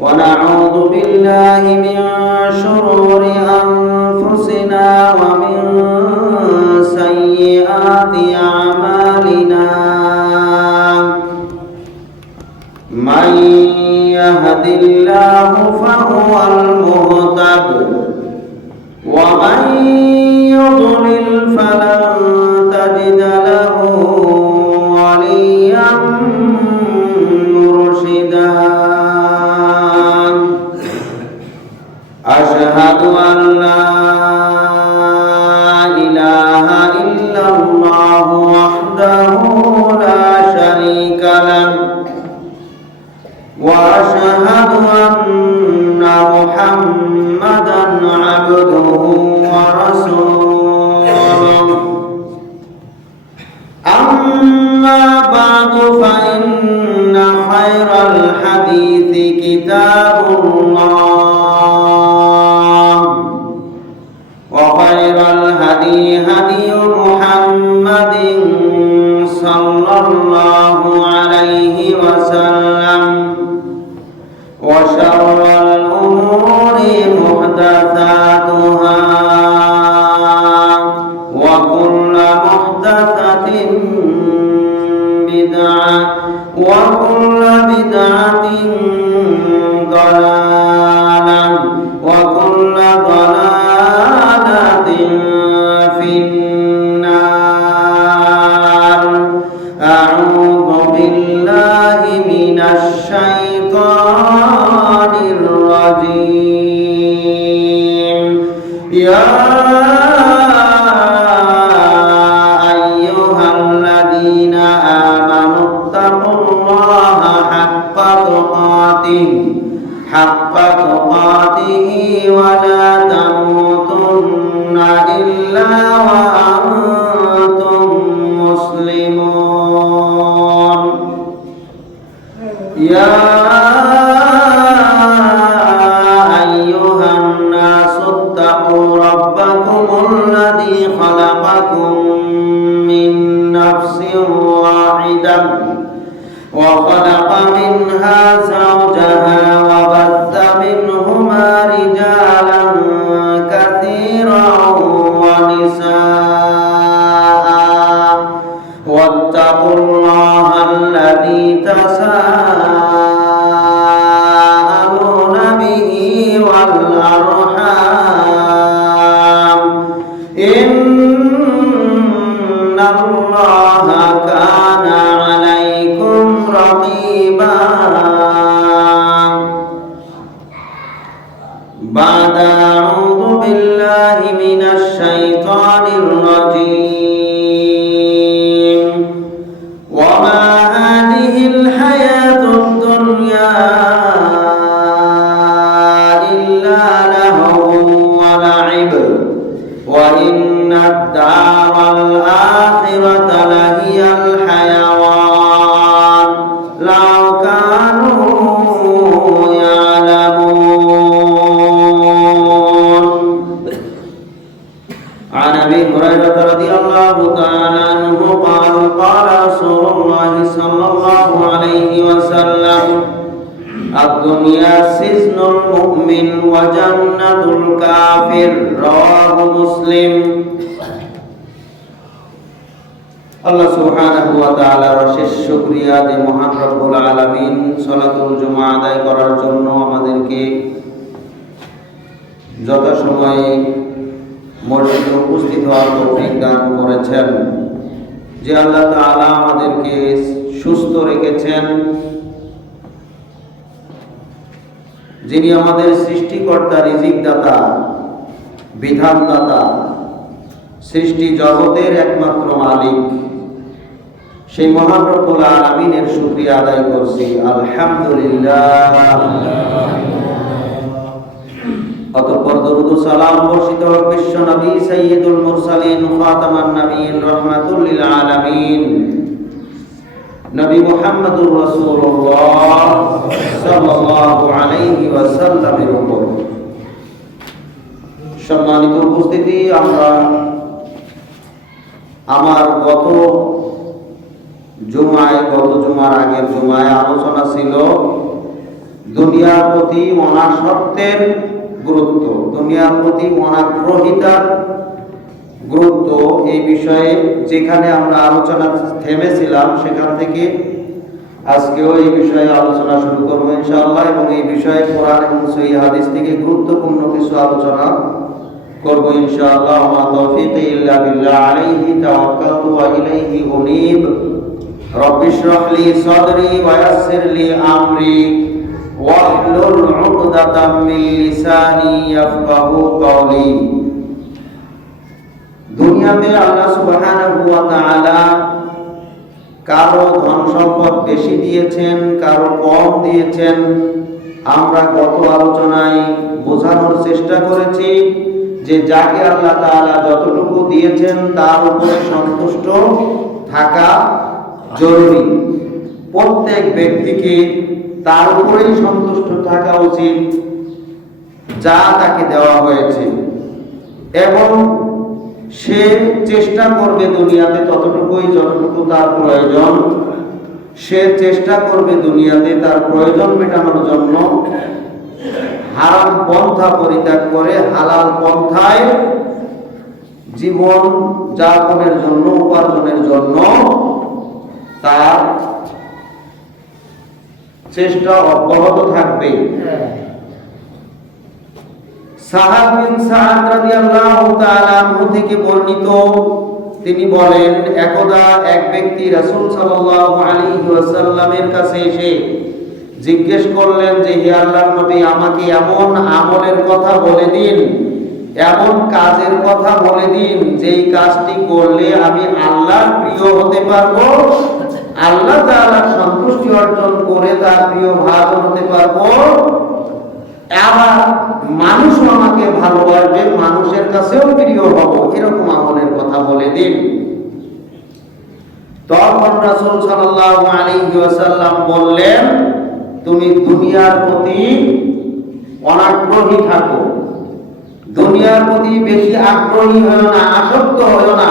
ونعوذ بالله من شرور أنفسنا ومن سيئات أعمالنا من يهد الله فهو المهتد ومن يضلل فلن تجد له وليا مرشدا أشهد أن لا إله إلا الله وحده لا شريك له وأشهد أن محمدا عبده ورسوله أما بعد فإن خير الحديث كتاب الله وخير الهدي هدي محمد صلى الله عليه وسلم وشر الأمور محدثاتها وكل محدثة بدعة وكل بدعة ضلالة وكل ضلالة في النار أعوذ بالله من الشيطان الرجيم يا أيها الذين آمنوا اتقوا الله حق تقاته ولا تموتن إلا وأنتم مسلمون يا أيها الناس اتقوا ربكم الذي خلقكم من نفس واحدة وخلق منها زوجها وبث منهما رجالا كثيرا ونساء واتقوا الله الذي تساءلون به والأرحام إن الله كان عليكم رقيبا بعد أعوذ بالله من الشيطان الرجيم وما هذه الحياة الدنيا إلا لهو ولعب وإن الدار الآخرة لهي الحيوان لو كانوا يعلمون عن أبي هريرة رضي الله تعالى عنه قال قال رسول الله صلى الله عليه وسلم الدنيا سجن المؤمن وجنة الكافر رواه مسلم আল্লাহ সুবহানাহু ওয়া তাআলার অশেষ শুকরিয়া যে মহান রব্বুল আলামিন সালাতুল জুমা আদায় করার জন্য আমাদেরকে যথাসময়ে মসজিদে উপস্থিত হওয়ার তৌফিক দান করেছেন। যে আল্লাহ তাআলা আমাদেরকে সুস্থ রেখেছেন, যিনি আমাদের সৃষ্টিকর্তা, রিজিকদাতা, বিধানদাতা, সৃষ্টি জগতের একমাত্র মালিক, সেই মহান রব্বুল আলামিনের শুকরিয়া আদায় করছি আলহামদুলিল্লাহ। অতঃপর দরুদ ও সালাম বর্ষিত হোক বিশ্ব নবী সাইয়্যিদুল মুরসালিন খাতামান নবিয়্যিন রাহমাতুল লিল আলামিন নবী মুহাম্মদুর রাসূলুল্লাহ সাল্লাল্লাহু আলাইহি ওয়াসাল্লামের উপর। সম্মানিত উপস্থিতি, আমার গত জুমার আগের জুমায় আলোচনা ছিল দুনিয়ার প্রতি অনাসক্তের গুরুত্ব, দুনিয়ার প্রতি অনাগ্রহিতার গুরুত্ব, এই বিষয়ে যেখানে আমরা আলোচনা থেমেছিলাম সেখান থেকে আজকেও এই বিষয়ে আলোচনা শুরু করবো ইনশাআল্লাহ। এবং এই বিষয়ে কোরআন এবং সহিহ হাদিস থেকে গুরুত্বপূর্ণ কিছু আলোচনা করব ইনশাআল্লাহ। মা তাওফীকি ইল্লা বিল্লাহ, আলাইহি তাওয়াক্কালতু ওয়া ইলাইহি উনীব। রব্বি ইশরাহ লি সাদরি ওয়া ইয়াসসির লি আমরি ওয়াহলুল উকদাতাম মিন লিসানি ইয়াফকাহু কওলি। দুনিয়াতে আল্লাহ সুবহানাহু ওয়া তাআলা কারো ধন সম্পদ বেশি দিয়েছেন, কারো কম দিয়েছেন। আমরা গত আলোচনায় বোঝানোর চেষ্টা করেছি যে যাকে আল্লাহ তাআলা যতটুকু দিয়েছেন তার উপরে সন্তুষ্ট থাকা জরুরি। প্রত্যেক ব্যক্তিকে তার উপরেই সন্তুষ্ট থাকা উচিত যা তাকে দেওয়া হয়েছে, এবং সে চেষ্টা করবে দুনিয়াতে ততটুকুই যতটুকু তার প্রয়োজন। সে চেষ্টা করবে দুনিয়াতে তার প্রয়োজন মেটানোর জন্য হারাম পন্থা পরিত্যাগ করে হালাল পন্থায় জীবন যাপনের জন্য, উপার্জনের জন্য তার চেষ্টা অব্যাহত থাকবে। সাহাব বিন সাদ রাদিয়াল্লাহু তাআলা আনহু থেকে বর্ণিত, তিনি বলেন, একদা এক ব্যক্তি রাসূল সাল্লাল্লাহু আলাইহি ওয়াসাল্লামের কাছে এসে জিজ্ঞেস করলেন যে, হে আল্লাহর নবী, আমাকে এমন আমলের কথা বলে দিন, এমন কাজের কথা বলে দিন যেই কাজটি করলে আমি আল্লাহর প্রিয় হতে পারবো, আল্লাহ তাআলার সন্তুষ্টি অর্জন করে তার প্রিয় ভাজন হতে পারবো, আবার মানুষ আমাকে ভালোবাসবে, মানুষের কাছেও প্রিয় হব, এরকম আমলের কথা বলে দিন। তখন রাসূল সাল্লাল্লাহু আলাইহি ওয়াসাল্লাম বললেন, তুমি দুনিয়ার প্রতি অনাগ্রহী থাকো, দুনিয়ার প্রতি বেশি আগ্রহী হও না, আসক্ত হও না,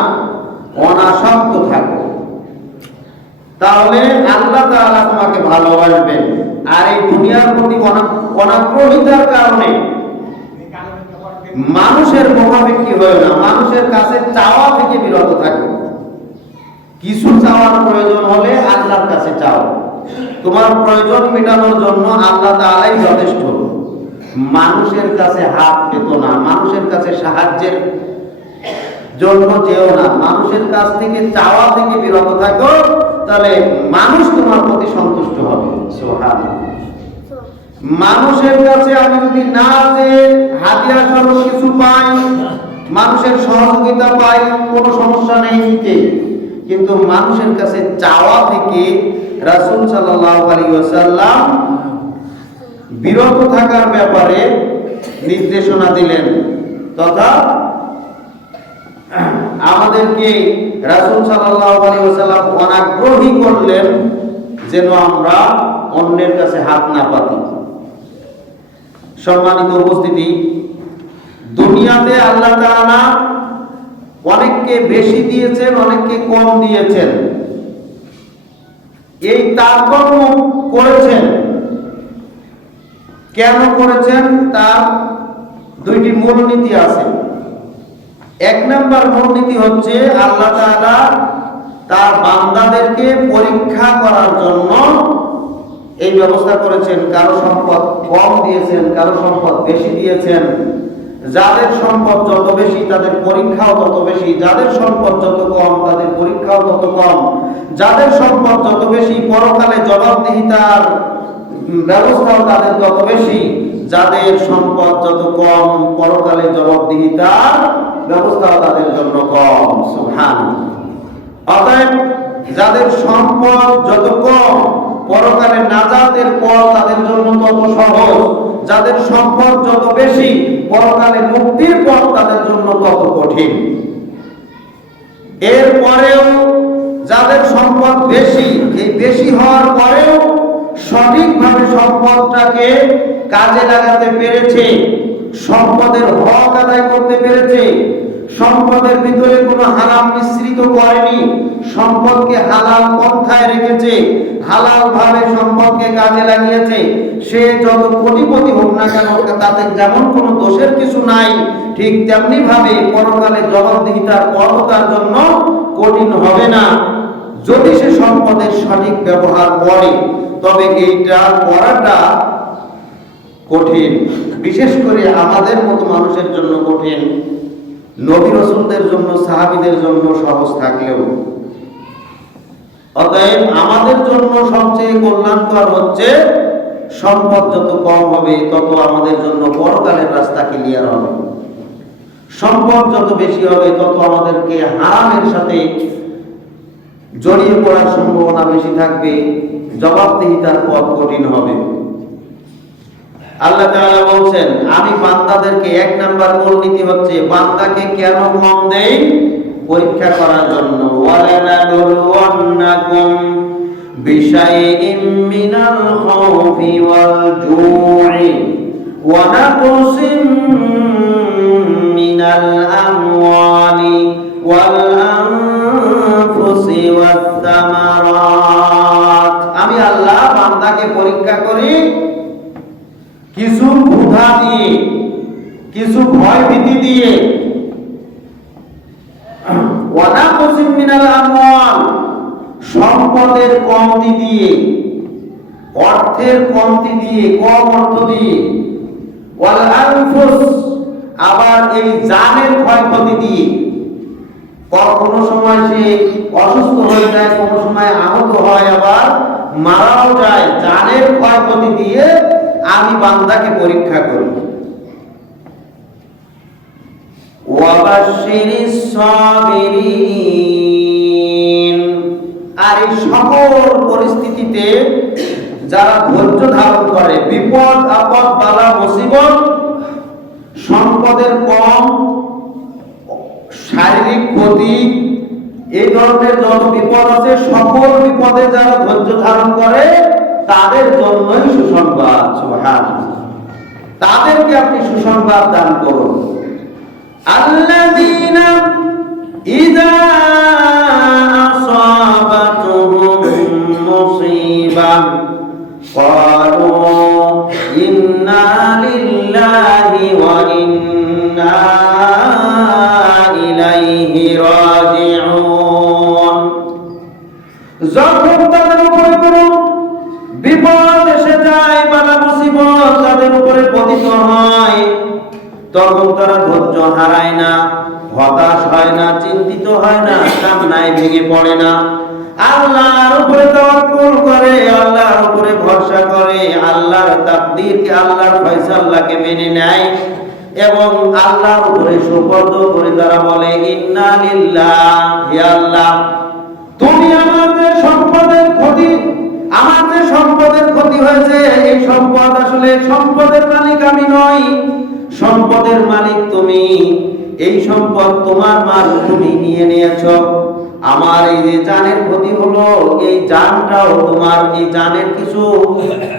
অনাসক্ত থাকো, তাহলে আল্লাহ তাআলা তোমাকে ভালোবাসবেন। আর এই দুনিয়ার প্রতি অনাগ্রহিতার কারণে মানুষের মুখাপেক্ষী হয়ে না, মানুষের কাছে চাওয়া থেকে বিরত থাকো। কিছু চাওয়ার প্রয়োজন হলে আল্লাহর কাছে চাও, তোমার প্রয়োজন মেটানোর জন্য আল্লাহ তাআলাই যথেষ্ট। মানুষের কাছে হাত পেতো না, মানুষের কাছে সাহায্যের জন্য যেও না, মানুষের কাছ থেকে চাওয়া থেকে বিরত থাকো, তাহলে মানুষ তোমার প্রতি সন্তুষ্ট হবে। সুবহানাল্লাহ। মানুষের কাছে আমি যদি না যে হাদিয়া স্বরূপ কিছু পাই, মানুষের সহযোগিতা পাই, কোনো সমস্যা নেই নিতে, কিন্তু মানুষের কাছে চাওয়া থেকে রাসূল সাল্লাল্লাহু আলাইহি ওয়াসাল্লাম বিরত থাকার ব্যাপারে নির্দেশনা দিলেন, তথা আমাদেরকে রাসূল সাল্লাল্লাহু আলাইহি ওয়াসাল্লাম অনাগ্রহী করলেন যেন আমরা অন্যের কাছে হাত না পাতি। সম্মানিত উপস্থিতি, দুনিয়াতে আল্লাহ তাআলা অনেককে বেশি দিয়েছেন, অনেককে কম দিয়েছেন। এই তারতম্য করেছেন, কেন করেছেন তার দুইটি মূলনীতি আছে। এক নম্বর মূলনীতি হচ্ছে আল্লাহ তাআলা তার বান্দাদেরকে পরীক্ষা করার জন্য এই ব্যবস্থা করেছেন। কারো সম্পদ কম দিয়েছেন, কারো সম্পদ বেশি দিয়েছেন। যাদের সম্পদ যত বেশি তাদের পরীক্ষাও তত বেশি, যাদের সম্পদ যত কম তাদের পরীক্ষাও তত কম। যাদের সম্পদ যত বেশি পরকালে জবাবদিহিতার ব্যবস্থাও তাদের তত বেশি, যাদের সম্পদ যত কম পরকালে জবাবদিহিতার ব্যবস্থাও তাদের জন্য কম। সুবহানাল্লাহ। অতএব যাদের সম্পদ যত কম পরকালে নাজাতের পথ তাদের জন্য তত সহজ, যাদের সম্পদ যত বেশি পরকালে মুক্তির পথ তাদের জন্য তত কঠিন। এরপরেও যাদের সম্পদ বেশি, এই বেশি হওয়ার পরেও সঠিকভাবে সম্পদটাকে কাজে লাগাতে পেরেছে, সম্পদের হক আদায় করতে পেরেছে, সম্পদের ভিতরে কোনো হারাম মিশ্রিত করেনি, সম্পদকে হালাল পন্থায় রেখেছে, হালাল ভাবে সম্পদকে কাজে লাগিয়েছে, সে যত কোটিপতি হোক না কেন তাতে যেমন কোনো দোষের কিছু নাই, ঠিক তেমনি ভাবে পরকালে জবাবদিহিতার পথ তার জন্য কঠিন হবে না যদি সে সম্পদের সঠিক ব্যবহার করে। তবে এইটা করাটা কঠিন, বিশেষ করে আমাদের মতো মানুষের জন্য কঠিন। নবী রাসূলদের জন্য, সাহাবীদের জন্য সহজ থাকলেও, অতএব আমাদের জন্য সবচেয়ে কল্যাণকর হচ্ছে সম্পদ যত কম হবে তত আমাদের জন্য পরকালের রাস্তা ক্লিয়ার হবে। সম্পদ যত বেশি হবে তত আমাদেরকে হারামের সাথে জড়িয়ে পড়ার সম্ভাবনা বেশি থাকবে, জবাবদিহিতার পথ কঠিন হবে। আল্লাহ তাআলা বলছেন, আমি বান্দাদেরকে এক নাম্বার মূলনীতি হচ্ছে বান্দাকে কেন কম দেই, পরীক্ষা করার জন্য। ওয়ালানাবলুওয়ান্নাকুম বিশাইইম মিনাল খাউফি ওয়াল জু'i ওয়া নাকসিম মিনাল আমওয়ালি ওয়াল আনফুসি ওয়াস সামারাত। আমি আল্লাহ বান্দাকে পরীক্ষা করি কিছু ক্ষুধা দিয়ে, কিছু ভয় ভীতি দিয়ে, ওয়া নাকসিম মিনাল আমওয়াল সম্পদের কমতি দিয়ে, অর্থের কমতি দিয়ে, কম অর্থ দিয়ে, ওয়াল আনফুস আবার এই জানের ক্ষয়ক্ষতি দিয়ে। কোনো সময় সে অসুস্থ হয়ে যায়, কোনো সময় আহত হয়, আবার মারাও যায়। জানের ক্ষয়ক্ষতি দিয়ে আমি বান্দাকে পরীক্ষা করি। ওয়াবাশশিরিস সাবিরিন আর এই সকল পরিস্থিতিতে যারা ধৈর্য ধারণ করে, বিপদ আপদ বালা মুসিবত, সম্পদের কম, শারীরিক ক্ষতি, এই ধরনের যত বিপদ আছে সকল বিপদে যারা ধৈর্য ধারণ করে তাদের জন্যই সুসংবাদ। সুবহানাল্লাহ, তাদেরকে আপনি সুসংবাদ দান করুন। আল্লাযীনা ইযা আসাবাতুহুম মুসিবাহ ক্বালু ইন্না লিল্লাহি ওয়া ইন্না ইলাইহি রাজিউন। যখন তাদের উপরে কোনো বিপদ এসে যায়, বালা মুসিবত তাদের উপরে পতিত হয়, তখন তারা ধৈর্য হারায় না, হতাশ হয় না, চিন্তিত হয় না, কান্নায় ভেঙে পড়ে না, আল্লাহর উপরে তাওয়াক্কুল করে, আল্লাহর উপরে ভরসা করে, আল্লাহর তাকদীরকে, আল্লাহর ফয়সালাকে মেনে নেয় এবং আল্লাহর উপরে সুপর্দ করে তারা বলে ইন্না লিল্লাহ, হে আল্লাহ তুমি আমার যে সম্পদের ক্ষতি, আমার যে সম্পদের ক্ষতি হয়েছে, এই সম্পদ আসলে সম্পদের মালিক আমি নই, সম্পদের মালিক তুমি, এই সম্পদ তোমার মাল, তুমি নিয়ে নিয়েছো। আমার এই যে জানের ক্ষতি হলো, এই জানটাও তোমার, এই জানের কিছু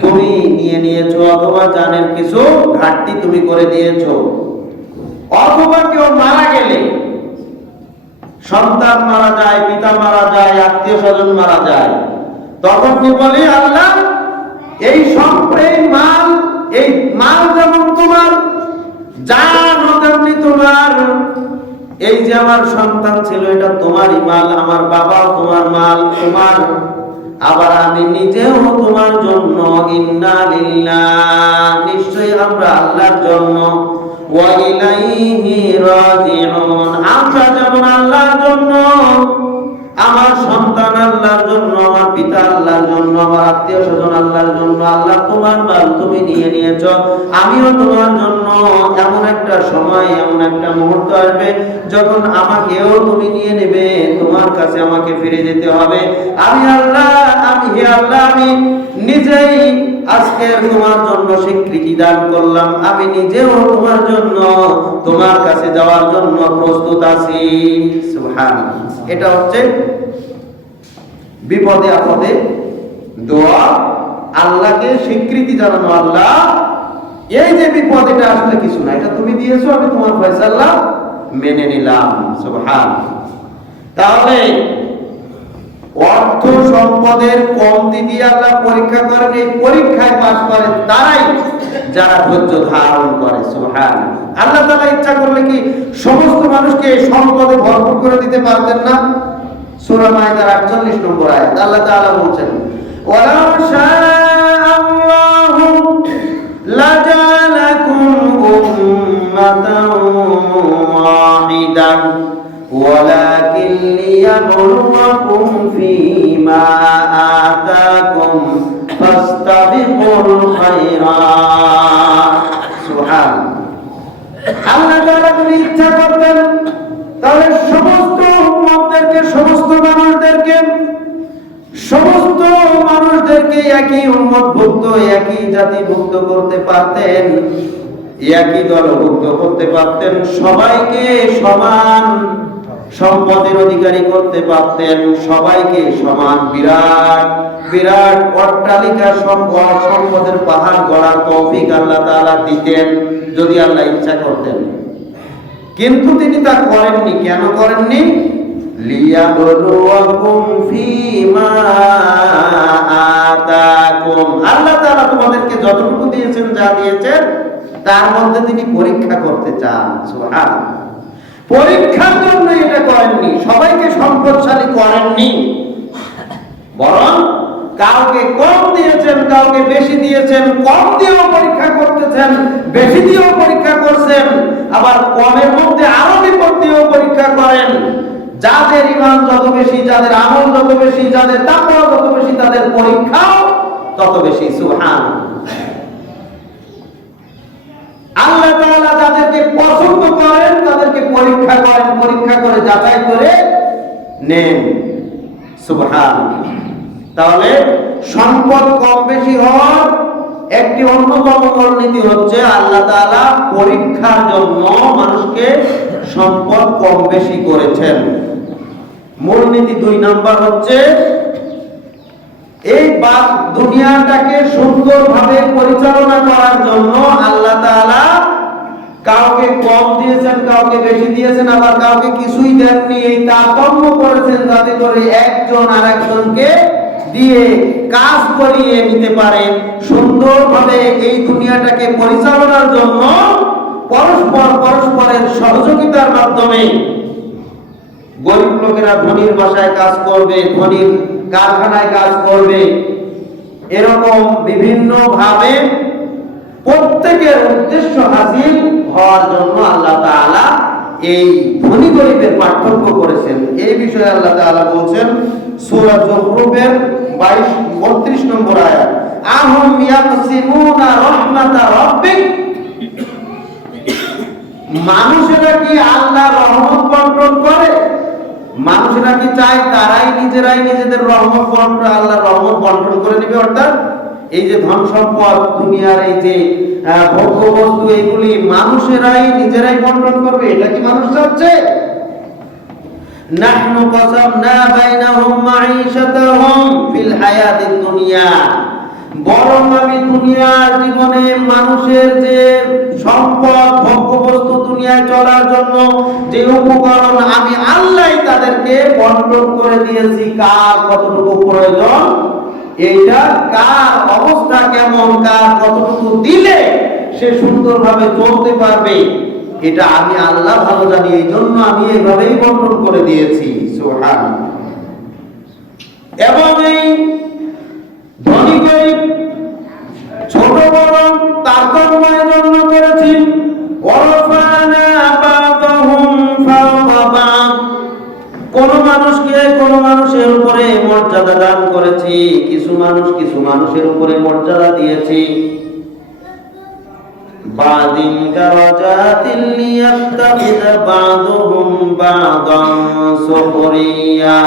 তুমি নিয়ে নিয়েছো, অথবা জানের কিছু ঘাটতি তুমি করে দিয়েছো। অথবা কেউ মারা গেলে, সন্তান মারা যায়, পিতা মারা যায়, আত্মীয় স্বজন মারা যায়, তখন কি বলি আল্লাহ এই মাল যেমন তোমার, জান তেমনি তোমার, এই যে আমার সন্তান ছিল এটা তোমারই মাল, আমার বাবা তোমার মাল, তোমার, আবার আমি নিজেও তোমার জন্য, ইন্না লিল্লাহ নিশ্চয়ই আমরা আল্লাহর জন্য, ওয়া ইলাইহি রাজিউন আমরা যেমন আল্লাহর জন্য, আমার সন্তান আল্লাহর জন্য, আমার পিতা আল্লাহর জন্য, আমার আত্মীয় স্বজন আল্লাহর জন্য। আল্লাহ তোমার মাল তুমি নিয়ে নিয়েছো, আমিও তোমার জন্য। এমন একটা সময়, এমন একটা মুহূর্ত আসবে যখন আমাকেও তুমি নিয়ে নেবে, তোমার কাছে আমাকে ফিরে যেতে হবে। আমি আল্লাহ, হে আল্লাহ, আমি নিজেই আজকে তোমার জন্য স্বীকৃতি দান করলাম, আমি নিজেও তোমার জন্য, তোমার কাছে যাওয়ার জন্য প্রস্তুত আছি। সুবহানাল্লাহ, এটা হচ্ছে বিপদে আপদে দোয়া, আল্লাহকে স্বীকৃতি জানানো, আল্লাহ এই যে বিপদ এটা আসলে কিছু না, এটা তুমি দিয়েছো, আমি তোমার ফয়সালা মেনে নিলাম। সুবহানাল্লাহ। তাহলে অর্থ সম্পদের কমতি দিয়ে আল্লাহ পরীক্ষা করেন, এই পরীক্ষায় পাস করে তারাই যারা ধৈর্য ধারণ করে। সুবহানাল্লাহ। আল্লাহ তাআলা ইচ্ছা করলে কি সমস্ত মানুষকে সম্পদে ভরপুর করে দিতে পারতেন না? সূরা মাইদার 48 নম্বর আয়াত আল্লাহ তাআলা বলছেন, ওয়ালাউ শাআল্লাহু লাজালাকুম উম্মাতান ওয়াহিদান ওয়ালাকিন লিয়াবলুয়াকুম ফীমা আতাকুম ফাস্তাবিকুল খায়রাত। সুবহানাল্লাহ। আল্লাহ তাআলা যদি ইচ্ছা করতেন তাহলে সমস্ত উম্মতদেরকে, সমস্ত মানুষদেরকে একই উম্মতভুক্ত, একই জাতিভুক্ত করতে পারতেন, একই দলভুক্ত করতে পারতেন, সবাইকে সমান সম্পদের অধিকারী করতে পারতেন, সবাইকে সমান বিরাট বিরাট অট্টালিকা সম্পদের পাহাড় গড়ার তৌফিক আল্লাহ তাআলা দিতেন যদি আল্লাহ ইচ্ছা করতেন। কিন্তু তিনি তা করেননি। কেন করেননি? লিয়াবলুয়াকুম ফীমা আতাকুম। আল্লাহ তাআলা তোমাদেরকে যতটুকু দিয়েছেন, যা দিয়েছেন, তার মধ্যে তিনি পরীক্ষা করতে চান। সুবহানাল্লাহ। পরীক্ষার জন্য এটা করেননি, সবাইকে সম্পদশালী করেননি, বরং কাউকে কম দিয়েছেন, কাউকে বেশি দিয়েছেন। কম দিয়েও পরীক্ষা করতেছেন, বেশি দিয়েও পরীক্ষা করছেন, আবার কমের মধ্যে আরো বিপদ দিয়েও পরীক্ষা করেন। যাদের ঈমান যত বেশি, যাদের আমল যত বেশি, যাদের তাকওয়া যত বেশি, তাদের পরীক্ষাও তত বেশি। সুবহানাল্লাহ। আল্লাহ তাআলা যাদেরকে পছন্দ করেন তাদেরকে পরীক্ষা করেন, পরীক্ষা করে যাচাই করে নেন। সুবহানাল্লাহ। তাহলে সম্পদ কম বেশি হওয়ার একটি অন্যতম মূলনীতি হচ্ছে আল্লাহ তাআলা পরীক্ষার জন্য মানুষকে সম্পদ কম বেশি করেছেন। মূলনীতি 2 নাম্বার হচ্ছে এই দুনিয়াটাকে সুন্দরভাবে পরিচালনা করার জন্য আল্লাহ তাআলা কাউকে কম দিয়েছেন, কাউকে বেশি দিয়েছেন, আবার কাউকে কিছুই দেননি। এই তারতম্য করেছেন যাতে করে একজন আরেকজনকে দিয়ে কাজ করিয়ে নিতে পারে। সুন্দরভাবে এই দুনিয়াটাকে পরিচালনার জন্য পরস্পরের সহযোগিতার মাধ্যমে গরিব লোকেরা ধনীর বাসায় কাজ করবে, ধনীর কারখানায় কাজ করবে, এরকম বিভিন্ন ভাবে প্রত্যেকের উদ্দেশ্য হাসিল হওয়ার জন্য আল্লাহ তাআলা এই ধনী গরিবের পার্থক্য করেছেন। এই বিষয়ে আল্লাহ তাআলা বলছেন সূরা যুখরুফের 32 নম্বর আয়াত, আহুম ইয়াকসিমুনা রাহমাতা রাব্বিক। মানুষেরা কি আল্লাহর রহমত বন্টন করে? মানুষেরা কি চায় তারাই নিজেরাই নিজেদের রহমত বন্টন, আল্লাহর রহমত বন্টন করে নেবে? অর্থাৎ এই যে ধন সম্পদ, দুনিয়ার এই যে ভোগ্য বস্তু, এগুলি মানুষেরাই নিজেরাই বন্টন করবে, এটা কি মানুষ চাচ্ছে? নাহনু কাসামনা বাইনাহুম মাঈশাতাহুম ফিল হায়াতিদ দুনিয়া। বরং আমি দুনিয়ার জীবনে মানুষের যে সম্পদ, ভোগ্য বস্তু, দুনিয়ায় চলার জন্য যে উপকরণ, আমি আল্লাহই তাদেরকে বন্টন করে দিয়েছি। কার কতটুকু প্রয়োজন, এটা কার অবস্থা কেমন, কার কতটুকু দিলে সে সুন্দরভাবে চলতে পারবে, এটা আমি আল্লাহ ভালো জানি। এই জন্য আমি এইভাবেই বন্টন করে দিয়েছি। সুবহানাল্লাহ। এবং এই ধনী গরিব, ছোট বড় তারতম্যের জন্য করেছি। ওয়ারফানা বা'দাহুম ফাওকা বা'দ। কোন মানুষকে কোন মানুষের উপরে মর্যাদা দান করেছি, কিছু মানুষের উপরে মর্যাদা দিয়েছি। বা'দিন দারাজাতিল লিয়াত্তাখিযা বা'দুহুম বা'দান সুখরিয়া।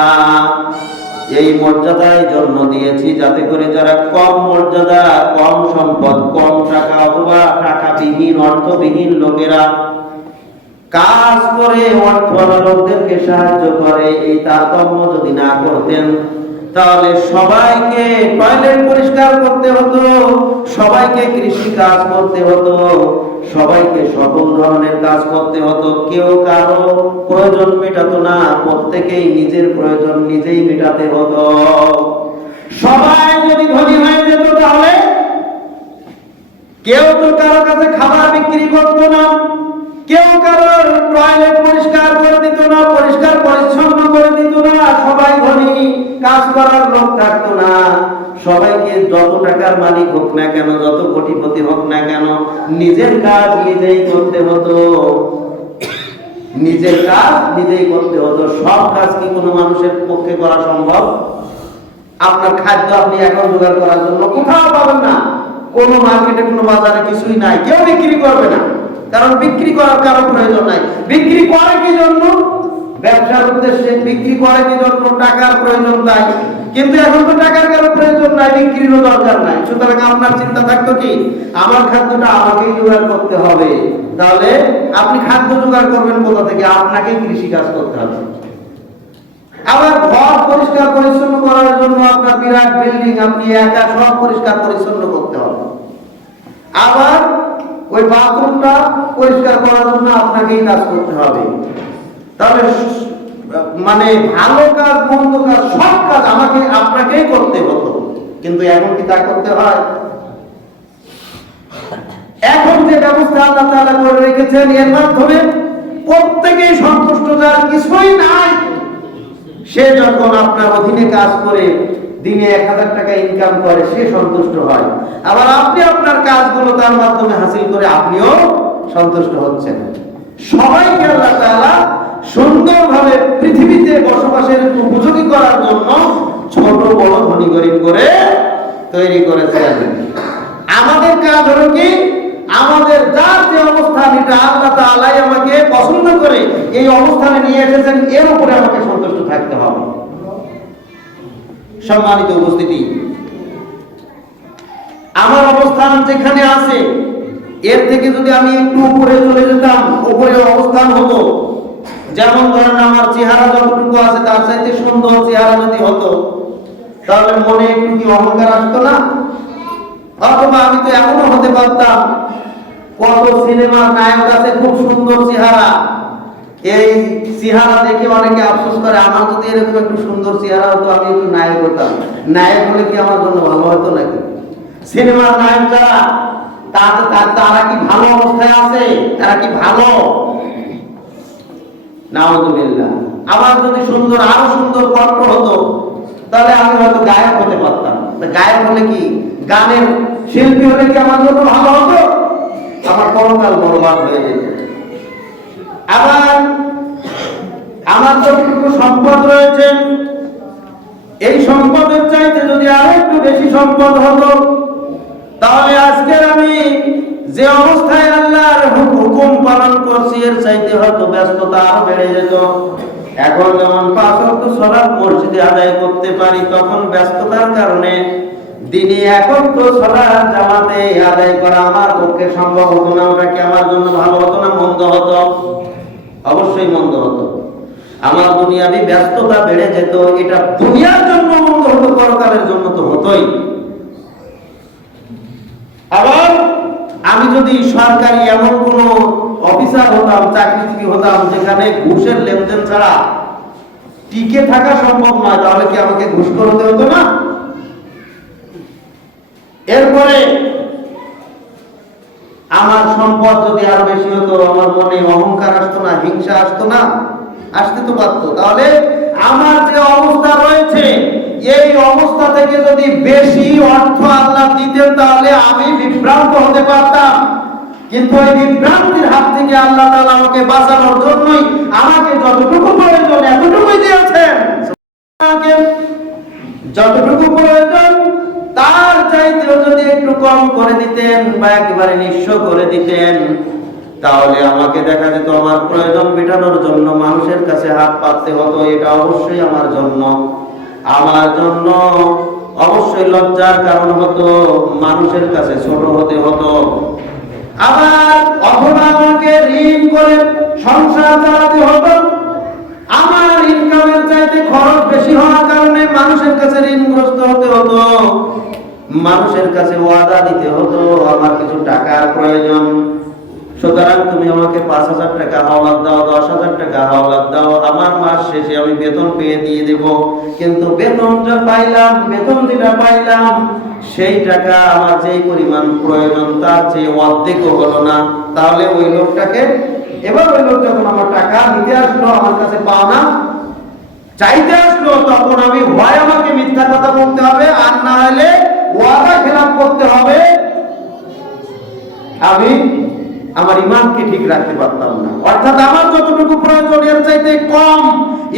এই মর্যাদার জন্য দিয়েছি যাতে করে যারা কম মর্যাদা, কম সম্পদ, কম টাকা অথবা টাকাবিহীন, অর্থবিহীন লোকেরা কাজ করে অর্থওয়ালা লোকদেরকে সাহায্য করে, এই তারতম্য যদি না করতেন তাহলে সবাইকে টয়লেট পরিষ্কার করতে হতো, সবাইকে কৃষি কাজ করতে হতো, সবাইকে সকল ধরনের কাজ করতে হতো। কেউ কারো প্রয়োজন মেটাতো না, প্রত্যেকেই নিজের প্রয়োজন নিজেই মেটাতে হতো। সবাই যদি ধনী হয়ে যেত তাহলে কেউ তো কারো কাছে খাবার বিক্রি করতো না, কেউ কারোর টয়লেট পরিষ্কার করে দিত না, পরিষ্কার পরিচ্ছন্ন করে দিত না। সবাই ধনী, কাজ করার লোক থাকতো না। সবাইকে যত টাকার মালিক হোক না কেন, যত কোটিপতি হোক না কেন, নিজের কাজ নিজেই করতে হতো। নিজের কাজ নিজেই করতে হতো। সব কাজ কি কোনো মানুষের পক্ষে করা সম্ভব? আপনার খাদ্য আপনি এখন জোগাড় করার জন্য কোথাও পাবেন না। কোনো মার্কেটে, কোনো বাজারে কিছুই নাই, কেউ বিক্রি করবে না, কারণ বিক্রি করার কারো প্রয়োজন নাই। বিক্রি করে কি জন্য? ব্যবসার উদ্দেশ্যে। বিক্রি করে কি জন্য? টাকার প্রয়োজন নাই। কিন্তু এখন তো টাকার কারো প্রয়োজন নাই, বিক্রিরও দরকার নাই। সুতরাং আপনার চিন্তা থাকতো কি, আমার খাদ্যটা আমাকেই জোগাড় করতে হবে। তাহলে আপনি খাদ্য জোগাড় করবেন কোথা থেকে? আপনাকেই কৃষি কাজ করতে হবে। আবার ঘর পরিষ্কার পরিচ্ছন্ন করার জন্য আপনার বিরাট বিল্ডিং, আপনি একা সব পরিষ্কার পরিচ্ছন্ন করতে হবে। আবার ওই বাথরুমটা পরিষ্কার করার জন্য আপনাকেই কাজ করতে হবে। তাহলে মানে ভালো কাজ, মন্দ কাজ, সব কাজ আমাকে আপনাকেই করতে হতো। কিন্তু এখন কি তা করতে হয়? এখন যে ব্যবস্থা আল্লাহ তাআলা করে রেখেছেন, এর মাধ্যমে প্রত্যেকেই সন্তুষ্ট। যার কিছুই নাই, সে যখন আপনার অধীনে কাজ করে দিনে 1000 টাকা ইনকাম করে, সে সন্তুষ্ট হয়। আবার আপনি আপনার কাজগুলো তার মাধ্যমে হাসিল করে আপনিও সন্তুষ্ট হচ্ছেন। সবাইকে আল্লাহ তাআলা সুন্দরভাবে পৃথিবীতে বসবাসের উপযোগী করার জন্য ছোট বড় ধনী গরিব করে তৈরি করেছেন। আমাদের কাজ হলো কি, আমাদের যার যে অবস্থান, এটা আল্লাহ তাআলাই আমাকে পছন্দ করে এই অবস্থানে নিয়ে এসেছেন, এর উপরে আমাকে সন্তুষ্ট থাকতে হবে। সম্মানিত উপস্থিতি, আমার অবস্থান যেখানে আছে, এর থেকে যদি আমি একটু উপরে চলে যেতাম, উপরে অবস্থান হতো, যেমন ধরেন আমার চেহারা যতটুকু আছে তার চাইতে সুন্দর চেহারা যদি হতো, তাহলে মনে একটু কি অহংকার আসতো না? অথবা আমি তো এমনও হতে পারতাম, কত সিনেমার নায়ক আছে খুব সুন্দর চেহারা, এই চেহারা দেখে অনেকে আফসোস করে, আমার যদি এরকম একটু সুন্দর চেহারা হতো, আমি একটু নায়ক হতাম। নায়ক হলে কি আমার জন্য ভালো হতো নাকি? সিনেমার নায়ক যারা, তারা কি ভালো অবস্থায় আছে? তারা কি ভালো? নাউযুবিল্লাহ। আমার যদি সুন্দর, আরো সুন্দর কণ্ঠ হতো, তাহলে আমি হয়তো গায়ক হতে পারতাম। গায়ক হলে কি, গানের শিল্পী হলে কি আমার জন্য ভালো হতো? আমার পরকাল বরবাদ হয়ে যেত। আবার আমার যতটুকু সম্পদ রয়েছে, এই সম্পদের চাইতে যদি আরো একটু বেশি সম্পদ হতো, তাহলে আজকের আমি যে অবস্থায় আল্লাহর হুকুম পালন করছি, এর চাইতে হয়তো ব্যস্ততা আরো বেড়ে যেত। এখন যেমন 5 ওয়াক্ত সালাত মসজিদে আদায় করতে পারি, তখন ব্যস্ততার কারণে দিনে 1 ওয়াক্ত সালাত জামাতে আদায় করা আমার পক্ষে সম্ভব হতো না। ওটা কি আমার জন্য ভালো হতো না মন্দ হতো? অবশ্যই মন্দ হতো। আমার দুনিয়াবি ব্যস্ততা বেড়ে যেত। এটা দুনিয়ার জন্য মন্দ হতো, পরকালের জন্য তো হতোই। আবার আমি যদি সরকারি এমন কোন অফিসার হতাম, চাকরিজীবী হতাম, যেখানে ঘুষের লেনদেন ছাড়া টিকে থাকা সম্ভব নয়, তাহলে কি আমাকে ঘুষখোর হতে হতো না? এরপরে আমার সম্পদ যদি আরো বেশি হতো, আমার মনে অহংকার আসতো না, হিংসা আসতো না? আসতে তো পারতো। তাহলে আমার যে অবস্থা রয়েছে, এই অবস্থা থেকে যদি বেশি অর্থ আল্লাহ দিতেন, তাহলে আমি বিভ্রান্ত হতে পারতাম। কিন্তু এই বিভ্রান্তির হাত থেকে আল্লাহ তাআলা আমাকে বাঁচানোর জন্যই আমাকে যতটুকু প্রয়োজন এতটুকুই দিয়েছেন। যতটুকু প্রয়োজন তার চাইতেও যদি একটু কম করে দিতেন বা একেবারে নিঃস্ব করে দিতেন, তাহলে আমাকে দেখা যেত আমার প্রয়োজন মেটানোর জন্য মানুষের কাছে হাত পাততে হতো। এটা অবশ্যই আমার জন্য অবশ্যই লজ্জার কারণ হতো, মানুষের কাছে ছোট হতে হতো। আবার অথবা আমাকে ঋণ করে সংসার চালাতে হতো। আমার ইনকামের চাইতে খরচ বেশি হওয়ার কারণে মানুষের কাছে ঋণগ্রস্ত হতে হতো, মানুষের কাছে ওয়াদা দিতে হতো আমার কিছু টাকার প্রয়োজন, সুতরাং তুমি আমাকে 5,000 টাকা হাওলাত দাও, 10,000 টাকা হাওলাত দাও, আমার মাস শেষে আমি বেতন পেয়ে দিয়ে দেব। কিন্তু বেতন যেটা পাইলাম সেই টাকা আমার যেই পরিমাণ প্রয়োজন তার চেয়ে অর্ধেকও হলো না। তাহলে ওই লোকটাকে, এবার ওই লোক যখন আমার টাকা নিতে আসলো, আমার কাছে পাওনা চাইতে আসলো, তখন আমি হয় আমাকে মিথ্যা কথা বলতে হবে, আর না হলে ওয়াদা খেলাপ করতে হবে। আমি আমার ইমানকে ঠিক রাখতে পারতাম না। অর্থাৎ আমার যতটুকু প্রয়োজন এর চাইতে কম,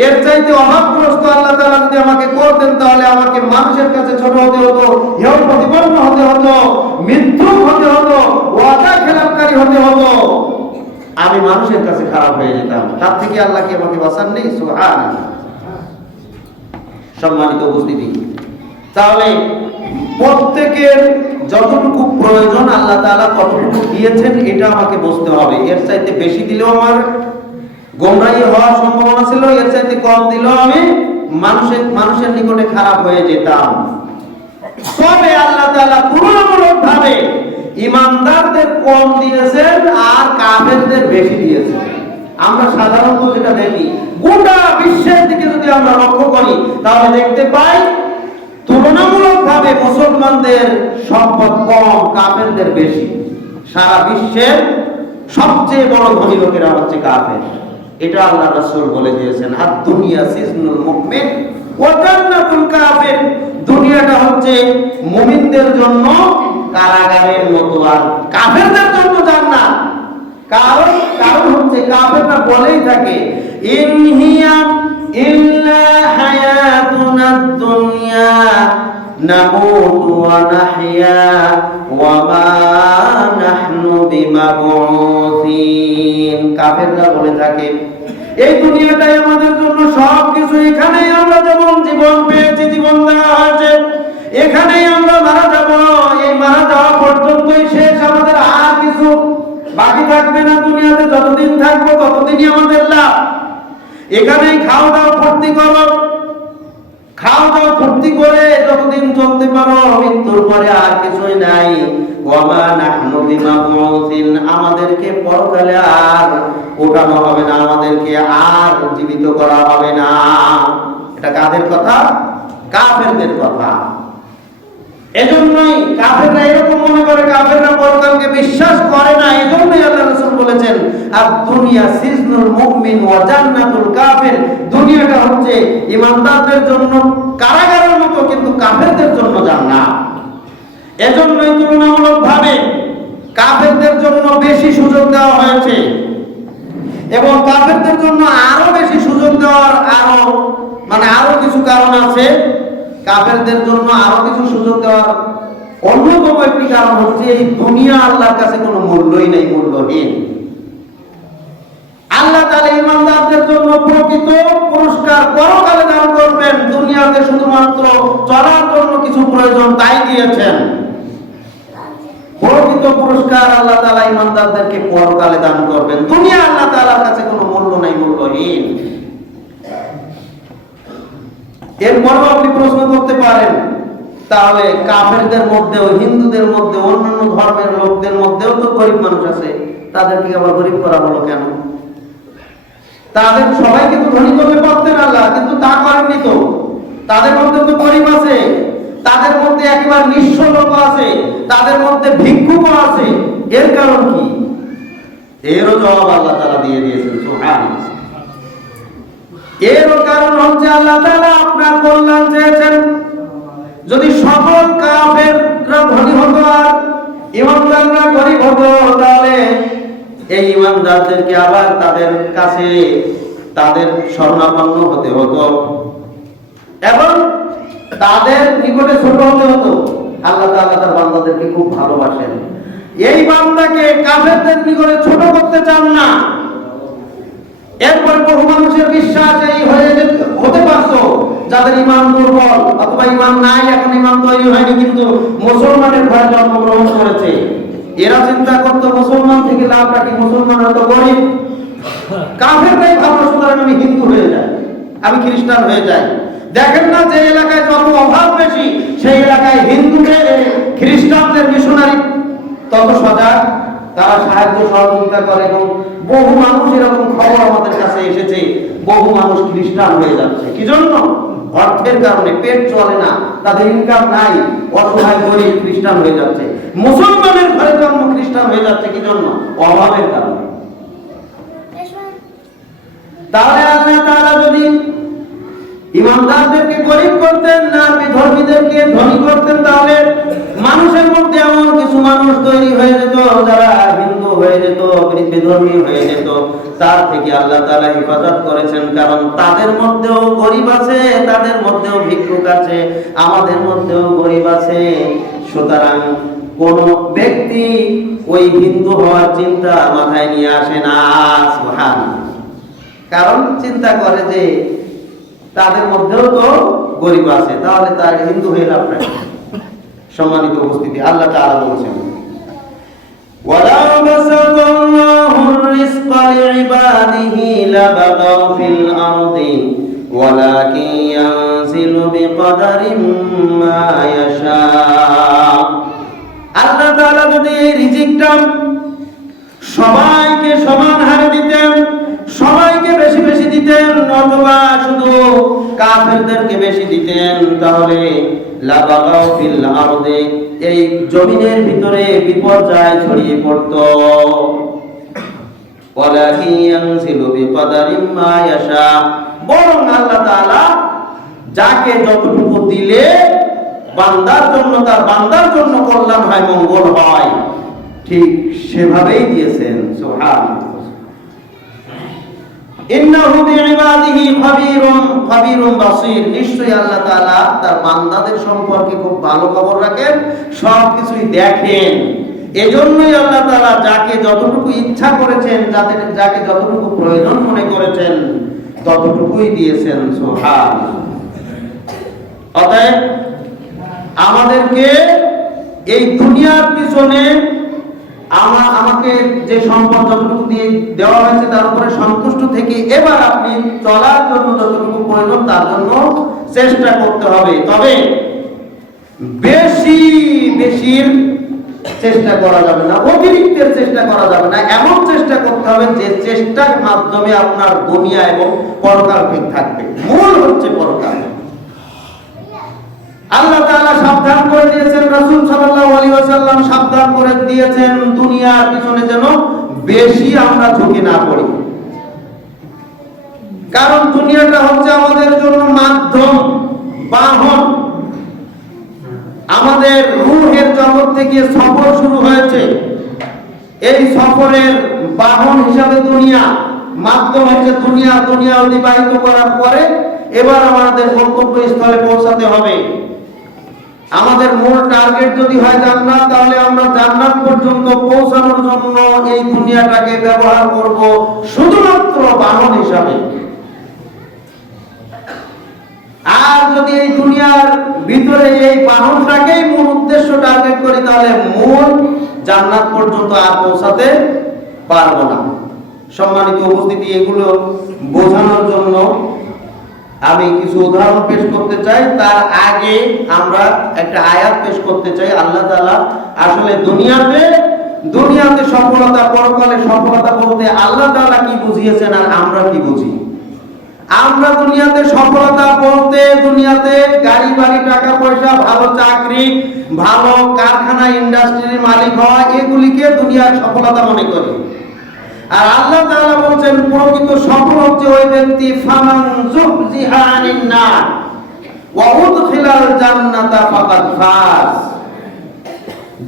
এর চাইতে অভাবগ্রস্ত আল্লাহ তাআলা যদি আমাকে করতেন, তাহলে আমাকে মানুষের কাছে ছোট হতে হতো, হেয় প্রতিপন্ন হতে হতো, মিথ্যুক হতে হতো, ওয়াদা খেলাপকারী হতে হতো, আমি মানুষের কাছে খারাপ হয়ে যেতাম। তার থেকে আল্লাহ কি আমাকে বাঁচান নেই? সুবহানাল্লাহ। সম্মানিত উপস্থিতি, তাহলে প্রত্যেকের যতটুকু প্রয়োজন আল্লাহ তাআলা কতটুকু দিয়েছেন এটা আমাকে বুঝতে হবে। এর চাইতে বেশি দিলেও আমার গোমরাহি হওয়ার সম্ভাবনা ছিল, এর চাইতে কম দিলেও আমি মানুষের নিকটে খারাপ হয়ে যেতাম। তবে আল্লাহ তাআলা তুলনামূলকভাবে ইমানদারদের কম দিয়েছেন আর কাফেরদের বেশি দিয়েছেন। আমরা সাধারণত যেটা দেখি, গোটা বিশ্বের দিকে যদি আমরা লক্ষ্য করি, তাহলে দেখতে পাই তুলনামূলকভাবে মুসলমানদের সম্পদ কম, কাফেরদের বেশি। সারা বিশ্বের সবচেয়ে বড় ধনী লোকেরা হচ্ছে কাফের। এটা আল্লাহ রাসূল বলে দিয়েছেন, আদ-দুনিয়া সিজনুল মুমিন ওয়া জান্নাতুল কাফির। দুনিয়াটা হচ্ছে মুমিনদের জন্য কারাগারের মতো, আর কাফেরদের জন্য জান্নাত। কারণ হচ্ছে কাফেররা বলেই থাকে, ইন হিয়া ইল্লা হায়াতুনাদ দুনিয়া নামুতু ওয়া নাহইয়া ওয়া মা নাহনু বিমাবউসিন। কাফেররা বলে থাকে এই দুনিয়াটাই আমাদের জন্য সবকিছু, এখানেই আমরা যেমন জীবন পেয়েছি, জীবন দেওয়া হয়েছে, এখানেই আমরা মারা যাব, এই মারা যাওয়া পর্যন্তই শেষ, আমাদের আর কিছু বাকি থাকবে না। দুনিয়াতে যতদিন থাকবো ততদিনই আমাদের লাভ। এখানেই খাও দাও ফুর্তি করো, খাও দাও ফুর্তি করে যতদিন চলতে পারো, মৃত্যুর পরে আর কিছুই নাই। ওয়া মা নাহনু বিমাবউসিন, আমাদেরকে পরকালে আর ওঠানো হবে না, আমাদেরকে আর জীবিত করা হবে না। এটা কাদের কথা? কাফেরদের কথা। এজন্যই কাফেররা এরকম মনে করে, কাফেররা পরকালকে বিশ্বাস করে না। এজন্যই আল্লাহ রাসূল বলেছেন, আদ-দুনিয়া সিজনুল মুমিন ওয়া জান্নাতুল কাফির। দুনিয়াটা হচ্ছে ঈমানদারদের জন্য কারাগারের মতো, কিন্তু কাফেরদের জন্য জান্নাত। এজন্যই তুলনামূলকভাবে কাফেরদের জন্য বেশি সুযোগ দেওয়া হয়েছে, এবং কাফেরদের জন্য আরো বেশি সুযোগ দেওয়ার আরো কিছু কারণ আছে। কাফেরদের জন্য আরো কিছু সুযোগ দেওয়ার অন্যতম একটি কারণ হচ্ছে, এই দুনিয়া আল্লাহর কাছে কোনো মূল্যই নেই, মূল্যহীন। আল্লাহ তাআলা ঈমানদারদের জন্য প্রকৃত পুরস্কার পরকালে দান করবেন। দুনিয়াতে শুধুমাত্র চলার জন্য কিছু প্রয়োজন, তাই দিয়েছেন। প্রকৃত পুরস্কার আল্লাহ তাআলা ঈমানদারদেরকে পরকালে দান করবেন। দুনিয়া আল্লাহ তাআলার কাছে কোনো মূল্য নাই, মূল্যহীন। এরপরও আপনি প্রশ্ন করতে পারেন, তাহলে কাফেরদের মধ্যেও, হিন্দুদের মধ্যে, অন্যান্য ধর্মের লোকদের মধ্যেও তো গরিব মানুষ আছে, তাদেরকে আবার গরিব করা হলো কেন? তাদের সবাইকে তো ধনী করতে পারতেন আল্লাহ, কিন্তু তা করেননি তো। তাদের মধ্যে তো গরিব আছে, তাদের মধ্যে একেবারে নিঃস্ব লোক আছে, তাদের মধ্যে ভিক্ষুক আছে। এর কারণ কি? এরও জবাব আল্লাহ তাআলা দিয়ে দিয়েছেন। সুবহানাল্লাহ। এর কারণ হচ্ছে আল্লাহ তাআলা আপনার কল্যাণ চেয়েছেন। যদি সকল কাফেররা ধনী হতো আর ঈমানদাররা গরিব হতো, তাহলে এই ঈমানদারদেরকে আবার তাদের কাছে তাদের শরণাপন্ন হতে হতো এবং তাদের নিকটে ছোট হতে হতো। আল্লাহ তাআলা তার বান্দাদেরকে খুব ভালোবাসেন। এই বান্দাকে কাফেরদের নিকটে ছোট করতে চান না। এরপরে বহু মানুষের বিশ্বাস এই হতে পারতো, যাদের ঈমান দুর্বল অথবা ঈমান নাই, এখন ঈমান তৈরি হয়নি, কিন্তু মুসলমানের ঘরে জন্মগ্রহণ করেছে। এরা চিন্তা করতো মুসলমান থেকে লাভটা কি, মুসলমান হয়তো গরিব, কাফেররাই ভালো, সুতরাং আমি হিন্দু হয়ে যাই, আমি খ্রিস্টান হয়ে যাই। দেখেন না যে এলাকায় যত অভাব বেশি সেই এলাকায় হিন্দুদের খ্রিস্টানদের মিশনারি তত সজাগ, তারা সাহায্য সহযোগিতা করে এবং বহু মানুষ এরকম খবর আমাদের কাছে এসেছে, বহু মানুষ খ্রিস্টান হয়ে যাচ্ছে। কি জন্য? অর্থের কারণে, পেট চলে না, তাদের ইনকাম নাই, অসহায় গরিব খ্রিস্টান হয়ে যাচ্ছে। মুসলমানের ঘরে জন্ম খ্রিস্টান হয়ে যাচ্ছে কি জন্য? অভাবের কারণে। তাহলে আল্লাহ তাআলা যদি ইমানদারদেরকে গরিব করতেন না বিধর্মীদেরকে ধনী করতেন, তাহলে মানুষের মধ্যে এমন কিছু মানুষ তৈরি হয়ে যেত যারা হিন্দু হয়ে যেত, বিধর্মী হয়ে যেত। তার থেকে আল্লাহ তাআলা হেফাজত করেছেন, কারণ তাদের মধ্যেও গরিব আছে, তাদের মধ্যেও ভিক্ষুক আছে, আমাদের মধ্যেও গরিব আছে। সুতরাং কোন ব্যক্তি ওই হিন্দু হওয়ার চিন্তা মাথায় নিয়ে আসে না, সুবহানাল্লাহ। কারণ চিন্তা করে যে তাদের মধ্যেও তো গরিব আছে, তাহলে তার হিন্দু হয়ে লাভ নাই। সম্মানিত উপস্থিতি, আল্লাহ তাআলা বলেছেন, ওয়ালাউ বাসাতাল্লাহুর রিজকা লিইবাদিহি লাবাগাউ ফিল আরদি ওয়ালাকিন ইয়ানজিলু বিকদারিন মা ইয়াশা। আল্লাহ তাআলা যদি এই রিজিকটা সবাইকে সমান হারে দিতেন, সবাইকে বেশি বেশি দিতেন, অথবা শুধু কাফেরদেরকে বেশি দিতেন, তাহলে লাবাগাউ ফিল আরদি, এই জমিনের ভিতরে বিপর্যয় ছড়িয়ে পড়তো। ওয়ালাকিন ইয়ানজিলু বিকদারিন মা ইয়াশা, বরং আল্লাহ তাআলা যাকে যতটুকু দিলে বান্দার জন্য, তার বান্দার জন্য কল্যাণ হয়, মঙ্গল হয়, ঠিক সেভাবেই দিয়েছেন। সুবহানাল্লাহ। ইন্নাহু বিইবাদিহি খাবীরুন বাসীর, নিশ্চয়ই আল্লাহ তাআলা তার বান্দাদের সম্পর্কে খুব ভালো খবর রাখেন, সবকিছুই দেখেন। এজন্যই আল্লাহ তাআলা যাকে যতটুকু ইচ্ছা করেছেন, যাকে যতটুকু প্রয়োজন মনে করেছেন ততটুকুই দিয়েছেন। সুবহানাল্লাহ। অতএব আমাদেরকে এই দুনিয়ার পিছনে আমাকে যে সম্পদ যতটুকু দিয়ে দেওয়া হয়েছে তার উপরে সন্তুষ্ট থেকে এবার আপনি চলার জন্য যতটুকু প্রয়োজন তার জন্য চেষ্টা করতে হবে। তবে বেশির চেষ্টা করা যাবে না, অতিরিক্তের চেষ্টা করা যাবে না। এমন চেষ্টা করতে হবে যে চেষ্টার মাধ্যমে আপনার দুনিয়া এবং পরকাল ঠিক থাকবে। মূল হচ্ছে পরকাল। আল্লাহ তাআলা সাবধান করে দিয়েছেন, রাসূল সাল্লাল্লাহু আলাইহি ওয়াসাল্লাম সাবধান করে দিয়েছেন, দুনিয়ার পিছনে যেন বেশি আমরা ঝুঁকে না পড়ি। কারণ দুনিয়াটা হচ্ছে আমাদের জন্য মাধ্যম, বাহন। আমাদের রূহের জগৎ থেকে সফর শুরু হয়েছে, এই সফরের বাহন হিসাবে দুনিয়া, মাধ্যম হচ্ছে দুনিয়া। দুনিয়া অতিবাহিত করার পরে এবার আমাদের গন্তব্যস্থলে পৌঁছাতে হবে। আমাদের মূল টার্গেট যদি হয় জান্নাত, তাহলে আমরা জান্নাত পর্যন্ত পৌঁছানোর জন্য এই দুনিয়াটাকে ব্যবহার করব শুধুমাত্র বাহন হিসাবে। আর যদি এই দুনিয়ার ভিতরে এই বাহনটাকেই মূল উদ্দেশ্য টার্গেট করি, তাহলে মূল জান্নাত পর্যন্ত আর পৌঁছাতে পারবো না। সম্মানিত উপস্থিতি, এগুলো বোঝানোর জন্য আমি কিছু উদাহরণ পেশ করতে চাই। তার আগে আমরা একটা আয়াত পেশ করতে চাই। আল্লাহ তাআলা আসলে দুনিয়াতে সফলতা, পরকালে সফলতা বলতে আল্লাহ তাআলা কি বুঝিয়েছেন আর আমরা কি বুঝি। আমরা দুনিয়াতে সফলতা বলতে দুনিয়াতে গাড়ি বাড়ি, টাকা পয়সা, ভালো চাকরি, ভালো কারখানা, ইন্ডাস্ট্রির মালিক হওয়া, এগুলিকে দুনিয়ার সফলতা মনে করি। আর আল্লাহ তাআলা বলেন প্রকৃত সফল হচ্ছে ওই ব্যক্তি ফামান যুহজিহা আনিন নার ওয়া উদখিলাল জান্নাতা ফাকাদ ফাজ,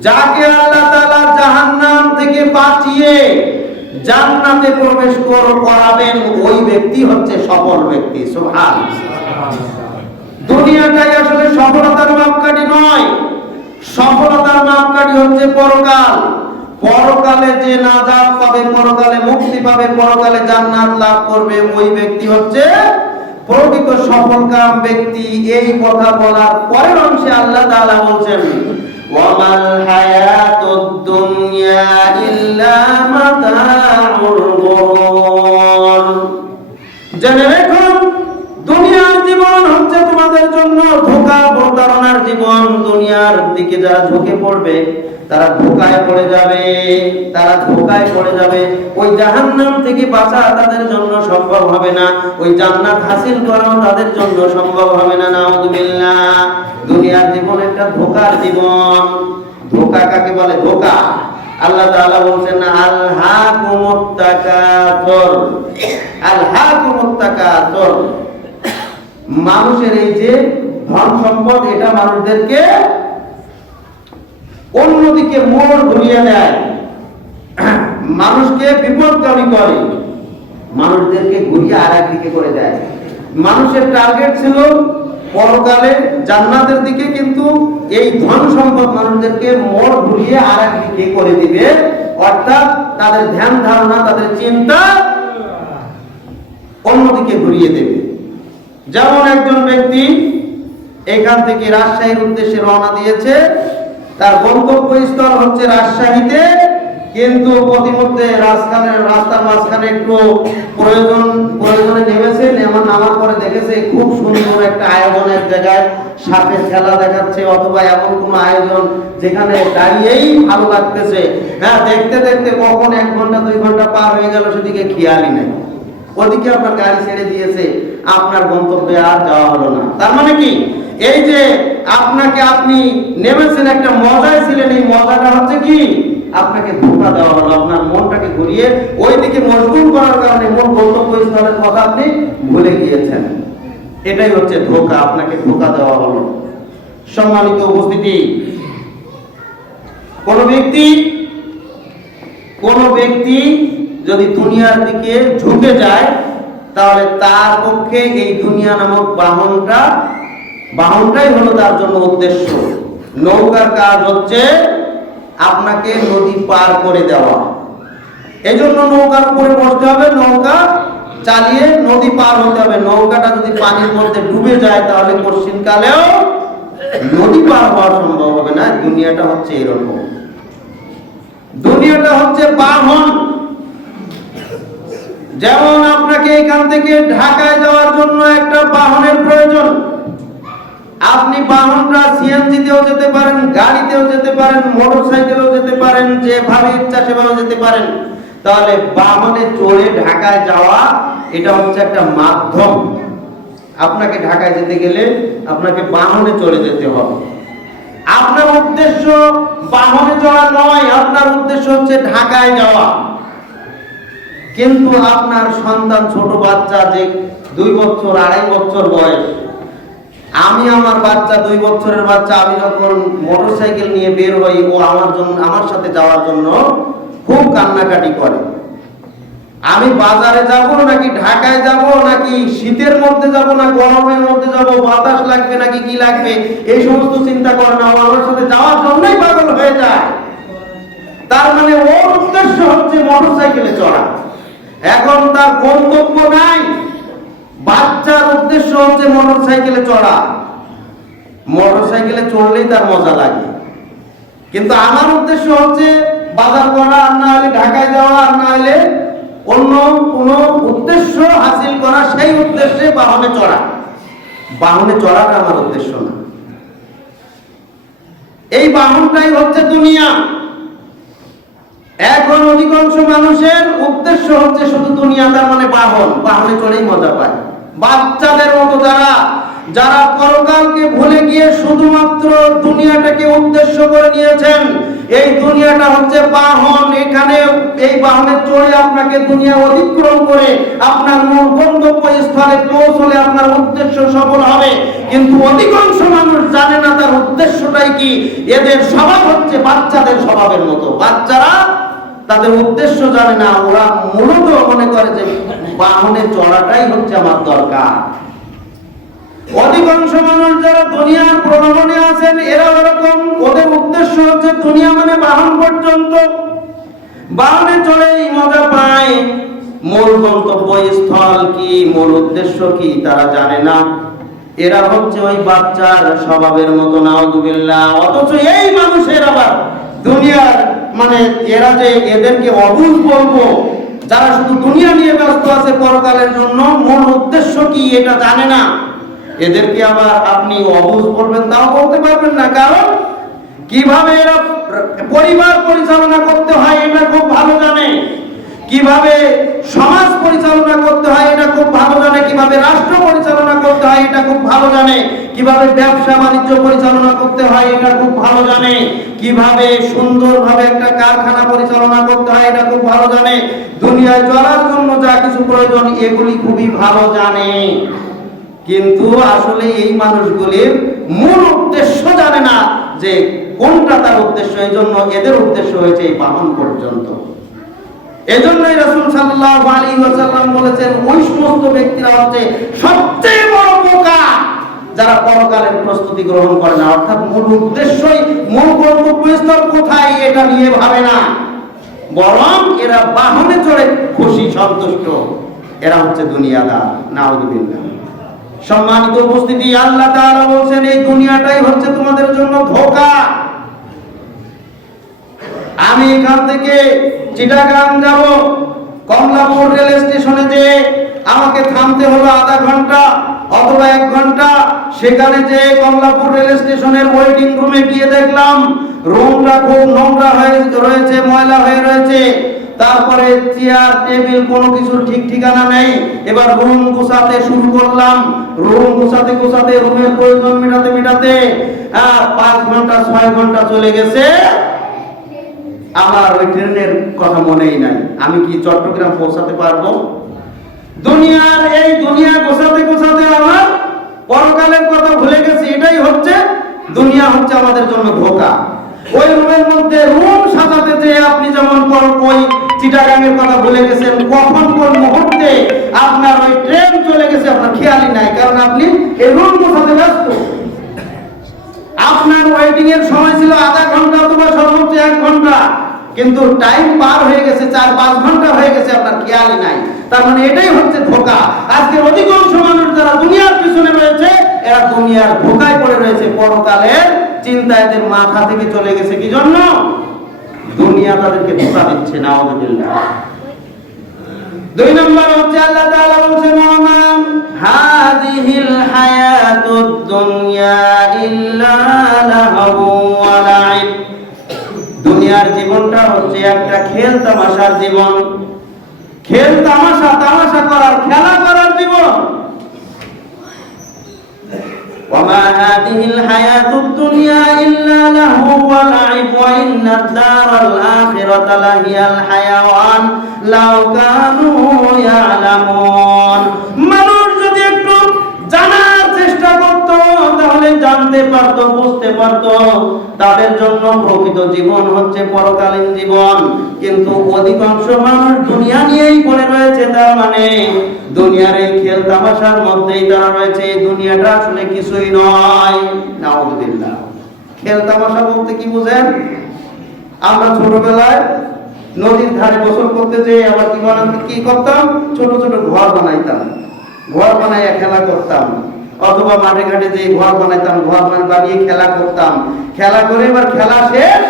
যাকে আল্লাহ তাআলা জাহান্নাম থেকে বাঁচিয়ে জান্নাতে প্রবেশ করাবেন, ওই ব্যক্তি হচ্ছে সফল ব্যক্তি। সুবহানাল্লাহ। দুনিয়াটাই আসলে সফলতার মাপকাঠি নয়, সফলতার মাপকাঠি হচ্ছে পরকাল। পরকালে যে নাজাত পাবে, পরকালে মুক্তি পাবে, পরকালে জান্নাত লাভ করবে, ওই ব্যক্তি হচ্ছে প্রকৃত সফলকাম ব্যক্তি। এই কথা বলার পরের অংশে আল্লাহ তাআলা বলছেন, ওয়ামাল হায়াতুদ দুনিয়া ইল্লা মাতাউল গুরুর, জেনে রাখুন দুনিয়ার জীবন হচ্ছে তোমার জীবন, দুনিয়ার দিকে যারা ঝুঁকে পড়বে তারা ধোঁকায় পড়ে যাবে, তারা ধোঁকায় পড়ে যাবে। ওই জাহান্নাম থেকে বাঁচা তাদের জন্য সম্ভব হবে না, ওই জান্নাত হাসিল করাও তাদের জন্য সম্ভব হবে না। নাউযুবিল্লাহ। দুনিয়ার জীবন একটা ধোঁকার জীবন। ধোঁকা কাকে বলে? ধোঁকা আল্লাহ তাআলা বলছেন আলহাকুমুত তাকাসুর, আলহাকুমুত তাকাসুর। মানুষের এই যে ধন সম্পদ, এটা মানুষদেরকে অন্যদিকে মোড় ঘুরিয়ে দেয়, মানুষকে বিপদগামী করে, মানুষদেরকে ঘুরিয়ে আর একদিকে করে দেয়। মানুষের টার্গেট ছিল পরকালে জান্নাতের দিকে, কিন্তু এই ধন সম্পদ মানুষদেরকে মোড় ঘুরিয়ে আর একদিকে করে দিবে, অর্থাৎ তাদের ধ্যান ধারণা, তাদের চিন্তা অন্যদিকে ঘুরিয়ে দেবে। যেমন একজন ব্যক্তি এখান থেকে রাজশাহীর উদ্দেশ্যে রওনা দিয়েছে, তার গন্তব্যস্থল হচ্ছে রাজশাহীতে, কিন্তু প্রতিমধ্যে রাস্তার মাঝখানে একটু প্রয়োজনে নেমেছে। নামার পরে দেখেছে খুব সুন্দর একটা আয়োজন এক জায়গায়, সাপের খেলা দেখাচ্ছে অথবা এমন কোন আয়োজন যেখানে দাঁড়িয়েই ভালো লাগতেছে। হ্যাঁ, দেখতে দেখতে কখন 1 ঘন্টা 2 ঘন্টা পার হয়ে গেল সেদিকে খেয়ালই নাই। ওদিকে আপনার গাড়ি ছেড়ে দিয়েছে, আপনার গন্তব্যে আর যাওয়া হলো না। তার মানে কি, এই যে আপনি নেমেছেন একটা মজায় ছিলেন, এই মজাটা হচ্ছে কি আপনাকে ধোঁকা দেওয়া হলো, আপনার মনটাকে ঘুরিয়ে ওইদিকে মশগুল করার কারণে মূল গন্তব্যস্থলের কথা আপনি ভুলে গিয়েছেন। এটাই হচ্ছে ধোঁকা, আপনাকে ধোঁকা দেওয়া হলো। সম্মানিত উপস্থিতি, কোন ব্যক্তি যদি দুনিয়ার দিকে ঝুঁকে যায়, তাহলে তার পক্ষে এই দুনিয়া নামক বাহনটাই হলো তার জন্য উদ্দেশ্য। নৌকার কাজ হচ্ছে আপনাকে নদী পার করে দেওয়া। এই জন্য নৌকার উপরে বসতে হবে, নৌকা চালিয়ে নদী পার হতে হবে। নৌকাটা যদি পানির মধ্যে ডুবে যায় তাহলে কঠিনকালেও নদী পার হওয়া সম্ভব হবে না। দুনিয়াটা হচ্ছে এরকম, দুনিয়াটা হচ্ছে বাহন। যেমন আপনাকে এখান থেকে ঢাকায় যাওয়ার জন্য একটা বাহনের প্রয়োজন। আপনি বাহনটা সিএনজিতেও যেতে পারেন, গাড়িতেও যেতে পারেন, মোটরসাইকেলেও যেতে পারেন, যেভাবে ইচ্ছা সেভাবে যেতে পারেন। তাহলে বাহনে চড়ে ঢাকায় যাওয়া এটা হচ্ছে একটা মাধ্যম। আপনাকে ঢাকায় যেতে গেলে আপনাকে বাহনে চড়ে যেতে হবে। আপনার উদ্দেশ্য বাহনে চড়া নয়, আপনার উদ্দেশ্য হচ্ছে ঢাকায় যাওয়া। কিন্তু আপনার সন্তান, ছোট বাচ্চা, যে 2 বছর 2.5 বছর বয়স, আমি আমার বাচ্চা 2 বছরের বাচ্চা, আমি যখন মোটরসাইকেল নিয়ে বের হই, ও আমার সাথে যাওয়ার জন্য খুব কান্নাকাটি করে। আমি বাজারে যাব নাকি ঢাকায় যাব, নাকি শীতের মধ্যে যাব না গরমের মধ্যে যাব, বাতাস লাগবে নাকি কি লাগবে, এই সমস্ত চিন্তা করে না। ও আমার সাথে যাওয়ার জন্যই পাগল হয়ে যায়। তার মানে ওর উদ্দেশ্য হচ্ছে মোটরসাইকেলে চড়া। এখন তার গন্তব্য নাই, বাচ্চার উদ্দেশ্য হচ্ছে মোটরসাইকেলে চড়া। মোটরসাইকেলে চড়লেই তার মজা লাগে, কিন্তু আমার উদ্দেশ্য হচ্ছে বাজার করা, আর না হলে ঢাকায় যাওয়া, আর না হলে অন্য কোনো উদ্দেশ্য হাসিল করা। সেই উদ্দেশ্যে বাহনে চড়া। বাহনে চড়াটা আমার উদ্দেশ্য না। এই বাহনটাই হচ্ছে দুনিয়া। এখন অধিকাংশ মানুষের উদ্দেশ্য হচ্ছে শুধু দুনিয়া, তার মানে বাহনে চড়েই মজা পায়। বাচ্চাদের মতো যারা পরকালকে ভুলে গিয়ে শুধুমাত্র দুনিয়াটাকে উদ্দেশ্য করে নিয়েছেন, এই দুনিয়াটা হচ্ছে বাহন। এখানে এই বাহনে চড়ে আপনাকে দুনিয়া অতিক্রম করে আপনার মূল গন্তব্যস্থলে পৌঁছলে আপনার উদ্দেশ্য সফল হবে। কিন্তু অধিকাংশ মানুষ জানে না তার উদ্দেশ্যটাই কি। এদের স্বভাব হচ্ছে বাচ্চাদের স্বভাবের মতো। বাচ্চারা তাদের উদ্দেশ্য জানে না, ওরা মূলত মনে করে যে বাহনে চড়াটাই হচ্ছে আমার দরকার। অধিকাংশ মানুষ যারা দুনিয়ার প্রলোভনে আছেন, এরা এরকম। ওদের উদ্দেশ্য হচ্ছে দুনিয়া মানে বাহন পর্যন্ত, বাহনে চড়েই মজা পায়। মূল গন্তব্যস্থল কি, মূল উদ্দেশ্য কি তারা জানে না। এরা হচ্ছে ওই বাচ্চার স্বভাবের মতো, নাউযুবিল্লাহ। অথচ এই মানুষের আবার দুনিয়ার মানে এরা যে এদেরকে অবুঝ বলবো, যারা শুধু দুনিয়া নিয়ে ব্যস্ত আছে, পরকালের জন্য মূল উদ্দেশ্য কি এটা জানে না। এদেরকে আবার আপনি অবুঝ বলবেন তাও বলতে পারবেন না, কারণ কিভাবে এরা পরিবার পরিচালনা করতে হয় এটা খুব ভালো জানে, কিভাবে সমাজ পরিচালনা করতে হয় এটা খুব ভালো জানে, কিভাবে রাষ্ট্র পরিচালনা করতে হয় এটা খুব ভালো জানে, কিভাবে ব্যবসা বাণিজ্য পরিচালনা করতে হয় এটা খুব ভালো জানে, কিভাবে সুন্দরভাবে একটা কারখানা পরিচালনা করতে হয় এটা খুব ভালো জানে, দুনিয়ায় চলার জন্য যা কিছু প্রয়োজন এগুলি খুবই ভালো জানে। কিন্তু আসলে এই মানুষগুলির মূল উদ্দেশ্য জানে না যে কোনটা তার উদ্দেশ্য, এই জন্য এদের উদ্দেশ্য হয়েছে এই বাহন পর্যন্ত। এজন্যই রাসূল সাল্লাল্লাহু আলাইহি ওয়াসাল্লাম বলেছেন ওই সমস্ত ব্যক্তিরা হচ্ছে সবচেয়ে বড় বোকা যারা পরকালের প্রস্তুতি গ্রহণ করে না, অর্থাৎ মূল উদ্দেশ্যই মূল গন্তব্যস্থল কোথায় এটা নিয়ে ভাবে না, বরং এরা বাহনে চড়ে খুশি সন্তুষ্ট, এরা হচ্ছে দুনিয়াদার। নাউযুবিল্লাহ। সম্মানিত উপস্থিতি, আল্লাহ তাআলা বলেন এই দুনিয়াটাই হচ্ছে তোমাদের জন্য ধোঁকা। আমি এখান থেকে চিটাগাং যাব, কমলাপুর রেল স্টেশনে যে আমাকে থামতে হলো আধা ঘন্টা অথবা 1 ঘন্টা, সেখানে যে কমলাপুর রেল স্টেশনের ওয়েটিং রুমে গিয়ে দেখলাম রুমটা খুব নোংরা হয়ে রয়েছে, ময়লা হয়ে রয়েছে, তারপরে চেয়ার টেবিল কোনো কিছুর ঠিক ঠিকানা নেই। এবার রুম গোছাতে শুরু করলাম, রুম গোছাতে গোছাতে রুমের প্রয়োজন মেটাতে মেটাতে 5 ঘন্টা 6 ঘন্টা চলে গেছে। আমার ওই ট্রেনের কথা মনেই নাই, আমি কি চট্টগ্রাম পৌঁছাতে পারবো? দুনিয়ার এই দুনিয়া গোছাতে গোছাতে আমার পরকালের কথা ভুলে গেছি। এটাই হচ্ছে দুনিয়া, হচ্ছে আমাদের জন্য ধোঁকা। ওই রুমের মধ্যে রুম সাজাতে যে আপনি যেমন ওই চিটাগাংয়ের কথা ভুলে গেছেন, কখন কোন মুহূর্তে আপনার ওই ট্রেন চলে গেছে আপনার খেয়ালই নাই, কারণ আপনি এই রুম গোছাতে ব্যস্ত। আপনার ওয়েটিং এর সময় ছিল আধা ঘন্টা অথবা সর্বোচ্চ 1 ঘন্টা, কিন্তু টাইম পার হয়ে গেছে 4-5 ঘন্টা হয়ে গেছে, আপনার খেয়ালই নাই। তার মানে এটাই হচ্ছে ধোঁকা। আজকের অধিকাংশ মানুষ যারা দুনিয়ার পিছনে রয়েছে এরা দুনিয়ার ধোঁকায় পড়ে রয়েছে, পরকালের চিন্তা এদের মাথা থেকে চলে গেছে। কি জন্য? দুনিয়া তাদেরকে ধোঁকা দিচ্ছে। নাউযুবিল্লাহ। 2 নম্বর হচ্ছে আল্লাহ তাআলা বলেছেন ওয়ামান হাযিহিল হায়াতুদ দুনিয়া ইল্লা লাহু ওয়া লাইব। দুনিয়ার জীবনটা হচ্ছে একটা খেল তামাশার জীবন, খেল তামাশা করার, খেলা করার জীবন। ওয়ামা হাযিহিল হায়াতুদ দুনিয়া ইল্লা লাহু ওয়া লাইব ওয়া ইন্নাদ দারাল আখিরাতা লাহিয়াল হায়াওয়ান লাউ কানু ইয়ালামুন। মানুষ যদি একটু জানার চেষ্টা করত তাহলে জানতে পারতো, বুঝতে পারতো তাদের জন্য প্রকৃত জীবন হচ্ছে পরকালীন জীবন। কিন্তু অধিকাংশ মানুষ দুনিয়া নিয়েই পড়ে রয়েছে, তার মানে দুনিয়ার এই খেল তামাশার মধ্যেই তারা রয়েছে। এই দুনিয়াটা আসলে কিছুই নয়। নাউযুবিল্লাহ। খেল তামাশা বলতে কি বুঝেন? আমরা ছোটবেলায় নদীর ধারে গোসল করতে যেয়ে আবার কি করতাম? ছোট ছোট ঘর বানাইতাম, ঘর বানাইয়া খেলা করতাম, অথবা মাঠে ঘাটে যে ঘর বানাইতাম, ঘর বানিয়ে খেলা করতাম। খেলা করে এবার খেলা শেষ,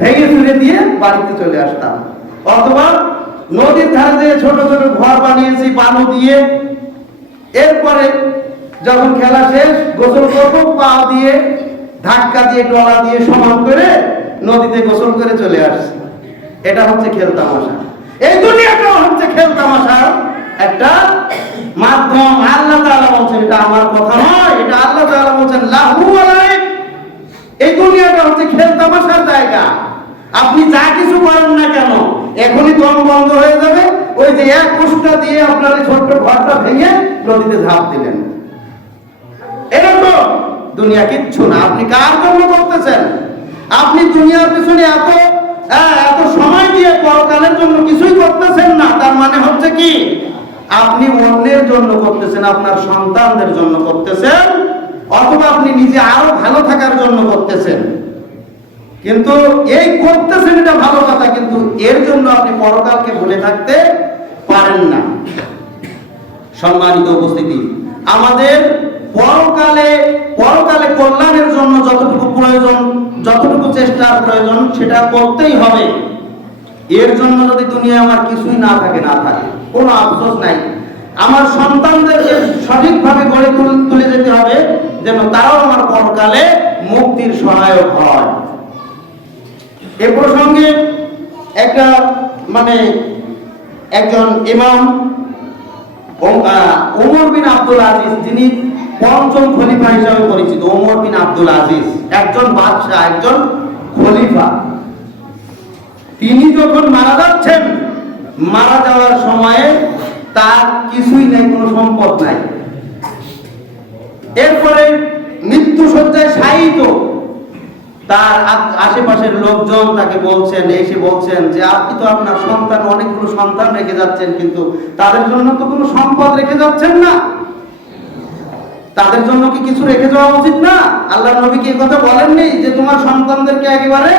ভেঙে চুরে দিয়ে বাড়িতে চলে আসতাম। অথবা নদীর ধারে যে ছোট ছোট ঘর বানিয়েছি বালু দিয়ে, এরপরে যখন খেলা শেষ গোসল করবো, পা দিয়ে ধাক্কা দিয়ে ডলা দিয়ে সমান করে নদীতে গোসল করে চলে আসছি। এটা হচ্ছে খেল তামাশা। এই দুনিয়াটাও হচ্ছে খেল তামাশার একটা মাধ্যম। আল্লাহ তাআলা বলছেন, এটা আমার কথা নয়, এটা আল্লাহ তাআলা বলছেন লাহু ওয়া লাইব। এই দুনিয়াটা হচ্ছে খেল তামাশার জায়গা। আপনি যা কিছু করেন না কেন এখনই দম বন্ধ হয়ে যাবে। ওই যে এক কোষ্টা দিয়ে আপনার ছোট্ট ঘরটা ভেঙে নদীতে ঝাঁপ দিলেন, এটা তো দুনিয়া কিচ্ছু না। আপনি কার জন্য করতেছেন? আপনি দুনিয়ার পিছনে এত সময় দিয়ে পরকালের জন্য কিছুই করতেছেন না, তার মানে হচ্ছে কি আপনি অন্যের জন্য করতেছেন, আপনার সন্তানদের জন্য করতেছেন, অথবা আপনি নিজে আরো ভালো থাকার জন্য করতেছেন। কিন্তু এই করতেছেন এটা ভালো কথা, কিন্তু এর জন্য আপনি পরকালকে ভুলে থাকতে পারেন না। সম্মানিত উপস্থিতি, আমাদের পরকালে কল্যাণের জন্য যতটুকু প্রয়োজন, যতটুকু চেষ্টার প্রয়োজন সেটা করতেই হবে। এর জন্য যদি দুনিয়া আমার কিছুই না থাকে, কোনো আফসোস নাই। আমার সন্তানদেরকে সঠিকভাবে গড়ে তুলে যেতে হবে, যেন তারাও আমার পরকালে মুক্তির সহায়ক হয়। এ প্রসঙ্গে একটা একজন ইমাম ওমর বিন আব্দুল আজিজ, যিনি পঞ্চম খলিফা হিসাবে পরিচিত। ওমর বিন আব্দুল আজিজ একজন বাদশাহ, একজন খলিফা। তিনি যখন মারা যাচ্ছেন, মারা যাওয়ার সময়ে তার কিছুই নাই, কোনো সম্পদ নাই। এরপরে মৃত্যু শয্যায় শায়িত, তার আশেপাশের লোকজন তাকে এসে বলছেন যে আপনি তো আপনার সন্তান, অনেকগুলো সন্তান রেখে যাচ্ছেন, কিন্তু তাদের জন্য তো কোনো সম্পদ রেখে যাচ্ছেন না, তাদের জন্য কি কিছু রেখে যাওয়া উচিত না? আল্লাহর নবী কি এই কথা বলেননি যে তোমার সন্তানদেরকে একেবারে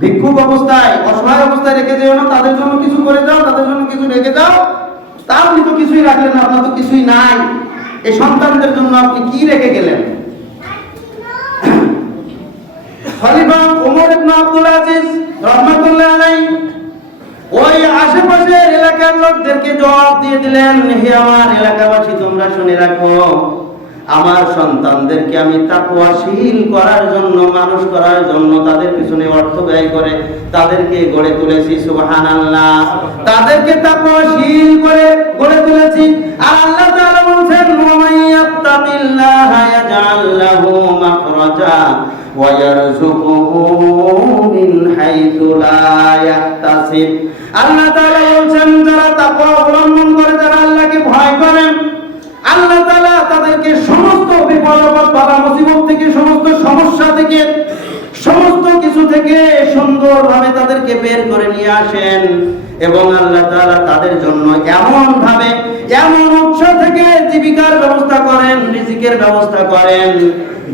ভিক্ষুক অবস্থায়, অসহায় অবস্থায় রেখে যেও না, তাদের জন্য কিছু করে যাও, তাদের জন্য কিছু রেখে যাও? তা আপনি তো কিছুই রাখলেন না, আপনার তো কিছুই নাই, এই সন্তানদের জন্য আপনি কি রেখে গেলেন? খলিফা ওমর ইবনে আব্দুল আজিজ রাহমাতুল্লাহ আলাইহি ওই আশেপাশের এলাকার লোকদেরকে জবাব দিয়ে দিলেন, হে আমার এলাকাবাসী, তোমরা শুনে রাখো, আমার সন্তানদেরকে আমি তাকওয়াশীল করার জন্য, মানুষ করার জন্য তাদের পিছনে অর্থ ব্যয় করে তাদেরকে গড়ে তুলেছি। সুবহানাল্লাহ, তাদেরকে তাকওয়াশীল করে গড়ে তুলেছি। আর আল্লাহ তাআলা বলেন, ওয়া মাইয়াত্তাকিল্লাহা ইয়াজআল লাহু মাখরাজা ওয়া ইয়ারযুকুহু মিন হাইথু লা ইয়াহতাসিব। আল্লাহ তাআলা বলেন, যারা তাকওয়া অবলম্বন করে, যারা আল্লাহকে ভয় করে, আল্লাহ তাআলা তাদেরকে সমস্ত বিপদ আপদ, বালা মুসিবত থেকে, সমস্ত সমস্যা থেকে, সমস্ত কিছু থেকে সুন্দরভাবে তাদেরকে বের করে নিয়ে আসেন। এবং আল্লাহ তাআলা তাদের জন্য এমন ভাবে, এমন উৎস থেকে জীবিকার ব্যবস্থা করেন, রিজিকের ব্যবস্থা করেন,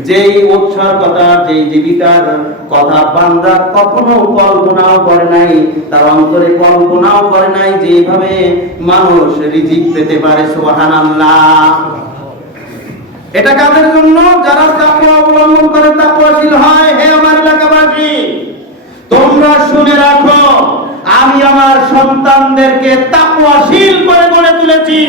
যেই উৎসর কথা, যেই জীবিকার কথা বান্দা কখনো কল্পনাও করে নাই, তার অন্তরে কল্পনাও করে নাই যে এইভাবে মানুষ রিজিক পেতে পারে। সুবহানাল্লাহ। এটা কাদের জন্য? যারা তাকওয়া অবলম্বন করে, তাকওয়াশীল হয়। হে আমার এলাকাবাসী, তোমরা শুনে রাখো, আমি আমার সন্তানদেরকে তাকওয়াশীল করে গড়ে তুলেছি,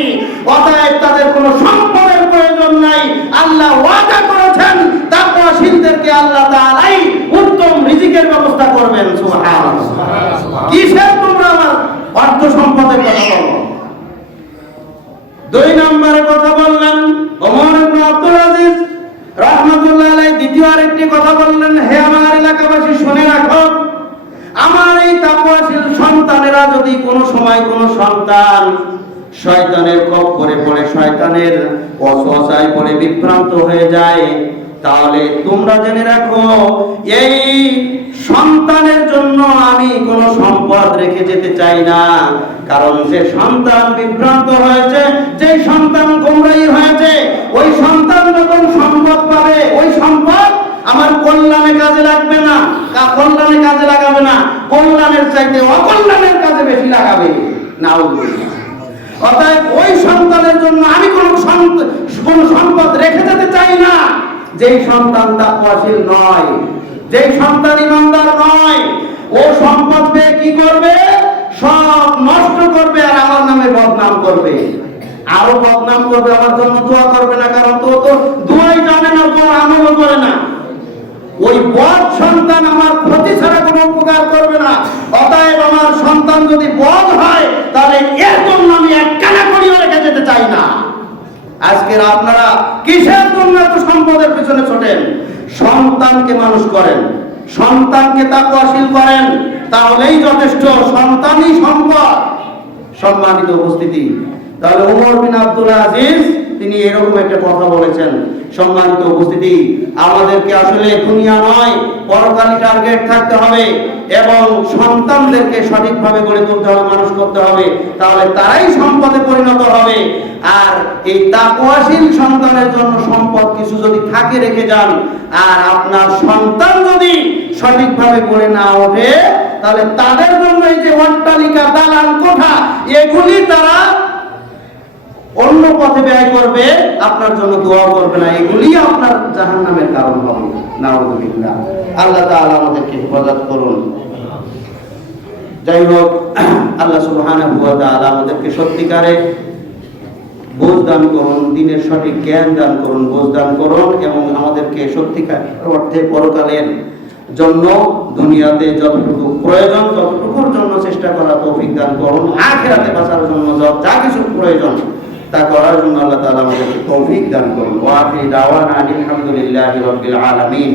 অতএব তাদের কোনো সম্পদের প্রয়োজন নাই। আল্লাহ ওয়াদা করেছেন, তাকওয়াশীলদেরকে আল্লাহ তাআলাই উত্তম রিজিকের ব্যবস্থা করবেন। সুবহানাল্লাহ। কিসের তোমরা আমার অর্থ সম্পদের কথা বলো? দুই নম্বরে কথা বললেন ওমর ইবনে আব্দুল আজিজ রাহমাতুল্লাহ আলাইহি। দ্বিতীয় আরেকটি কথা বললেন, হে আমার এলাকাবাসী, শুনে রাখো, আমার এই তাকওয়াশীল সন্তানেরা যদি কোনো সময় কোনো সন্তান শয়তানের খপ্পরে পড়ে, শয়তানের ওয়াসওয়াসায় পড়ে বিভ্রান্ত হয়ে যায়, তাহলে তোমরা জেনে রাখো, এই সন্তানের জন্য আমি কোনো সম্পদ রেখে যেতে চাই না। কারণ যে সন্তান বিভ্রান্ত হয়েছে, যে সন্তান গোমরাহী হয়েছে, ওই সন্তান যখন সম্পদ পাবে, ওই সম্পদ আমার কল্যাণে কাজে লাগবে না, কল্যাণে কাজে লাগাবে না, কল্যাণের চাইতে অকল্যাণের কাজে বেশি লাগাবে। নাউযুবিল্লাহ। অতএব ওই সন্তানের জন্য আমি কোনো সম্পদ রেখে যেতে চাই না, যেই সন্তান তাকওয়াশীল নয়, যেই সন্তান ঈমানদার নয়। ও সম্পদ পেয়ে কি করবে? সব নষ্ট করবে, আর আমার নামে বদনাম করবে, আরো বদনাম করবে, আমার জন্য দোয়া করবে না, কারণ তো দোয়াই জানে না, দোয়ার আমলও করে না। ওই বদ সন্তান আমার ক্ষতি ছাড়া কোনো উপকার করবে না। অতএব আমার সন্তান যদি বদ হয়, তাহলে এর জন্য আমি এক কানা করিও রেখে যেতে চাই না। আজকের আপনারা কিসের জন্য এত সম্পদের পিছনে ছোটেন? সন্তানকে মানুষ করেন, সন্তানকে তাকওয়াশীল করেন, তাহলেই যথেষ্ট। সন্তানই সম্পদ। সম্মানিত উপস্থিতি, তাহলে ওমর বিন আব্দুল আজিজ তিনি এরকম একটা কথা বলেছেন। সম্মানিত উপস্থিতি, আমাদেরকে আসলে দুনিয়া নয়, পরকালী টার্গেট থাকতে হবে এবং সন্তানদেরকে সঠিকভাবে গড়ে তুলতে হবে, মানুষ করতে হবে, তাহলে তারাই সম্পদে পরিণত হবে। আর এই তাকওয়াশীল সন্তানের জন্য সম্পদ কিছু যদি থাকে রেখে যান, আর আপনার সন্তান যদি সঠিকভাবে গড়ে না ওঠে, তাহলে তাদের জন্য এই যে অট্টালিকা, দালান কোঠা, এগুলি তারা অন্য পথে ব্যয় করবে, আপনার জন্য দোয়া করবে না, এগুলি আপনার জাহান্নামের কারণ হবে। নাউযুবিল্লাহ। আল্লাহ তাআলা আমাদেরকে হেফাজত করুন। যাই হোক, আল্লাহ সুবহানাহু ওয়া তাআলা আমাদেরকে সত্যিকারে বোঝ দান করুন, দ্বীনের সঠিক জ্ঞান দান করুন, বোঝ দান করুন, এবং আমাদেরকে সত্যিকার অর্থে পরকালের জন্য দুনিয়াতে যতটুকু প্রয়োজন ততটুকুর জন্য চেষ্টা করা তৌফিক দান করুন। আখিরাতে বাঁচার জন্য যা কিছু প্রয়োজন তা করার জন্য আল্লাহ তাআলা আমাদেরকে তৌফিক দান করুন। ওয়া আখিরু দাওয়ানা আলহামদুলিল্লাহি রাব্বিল আলামিন।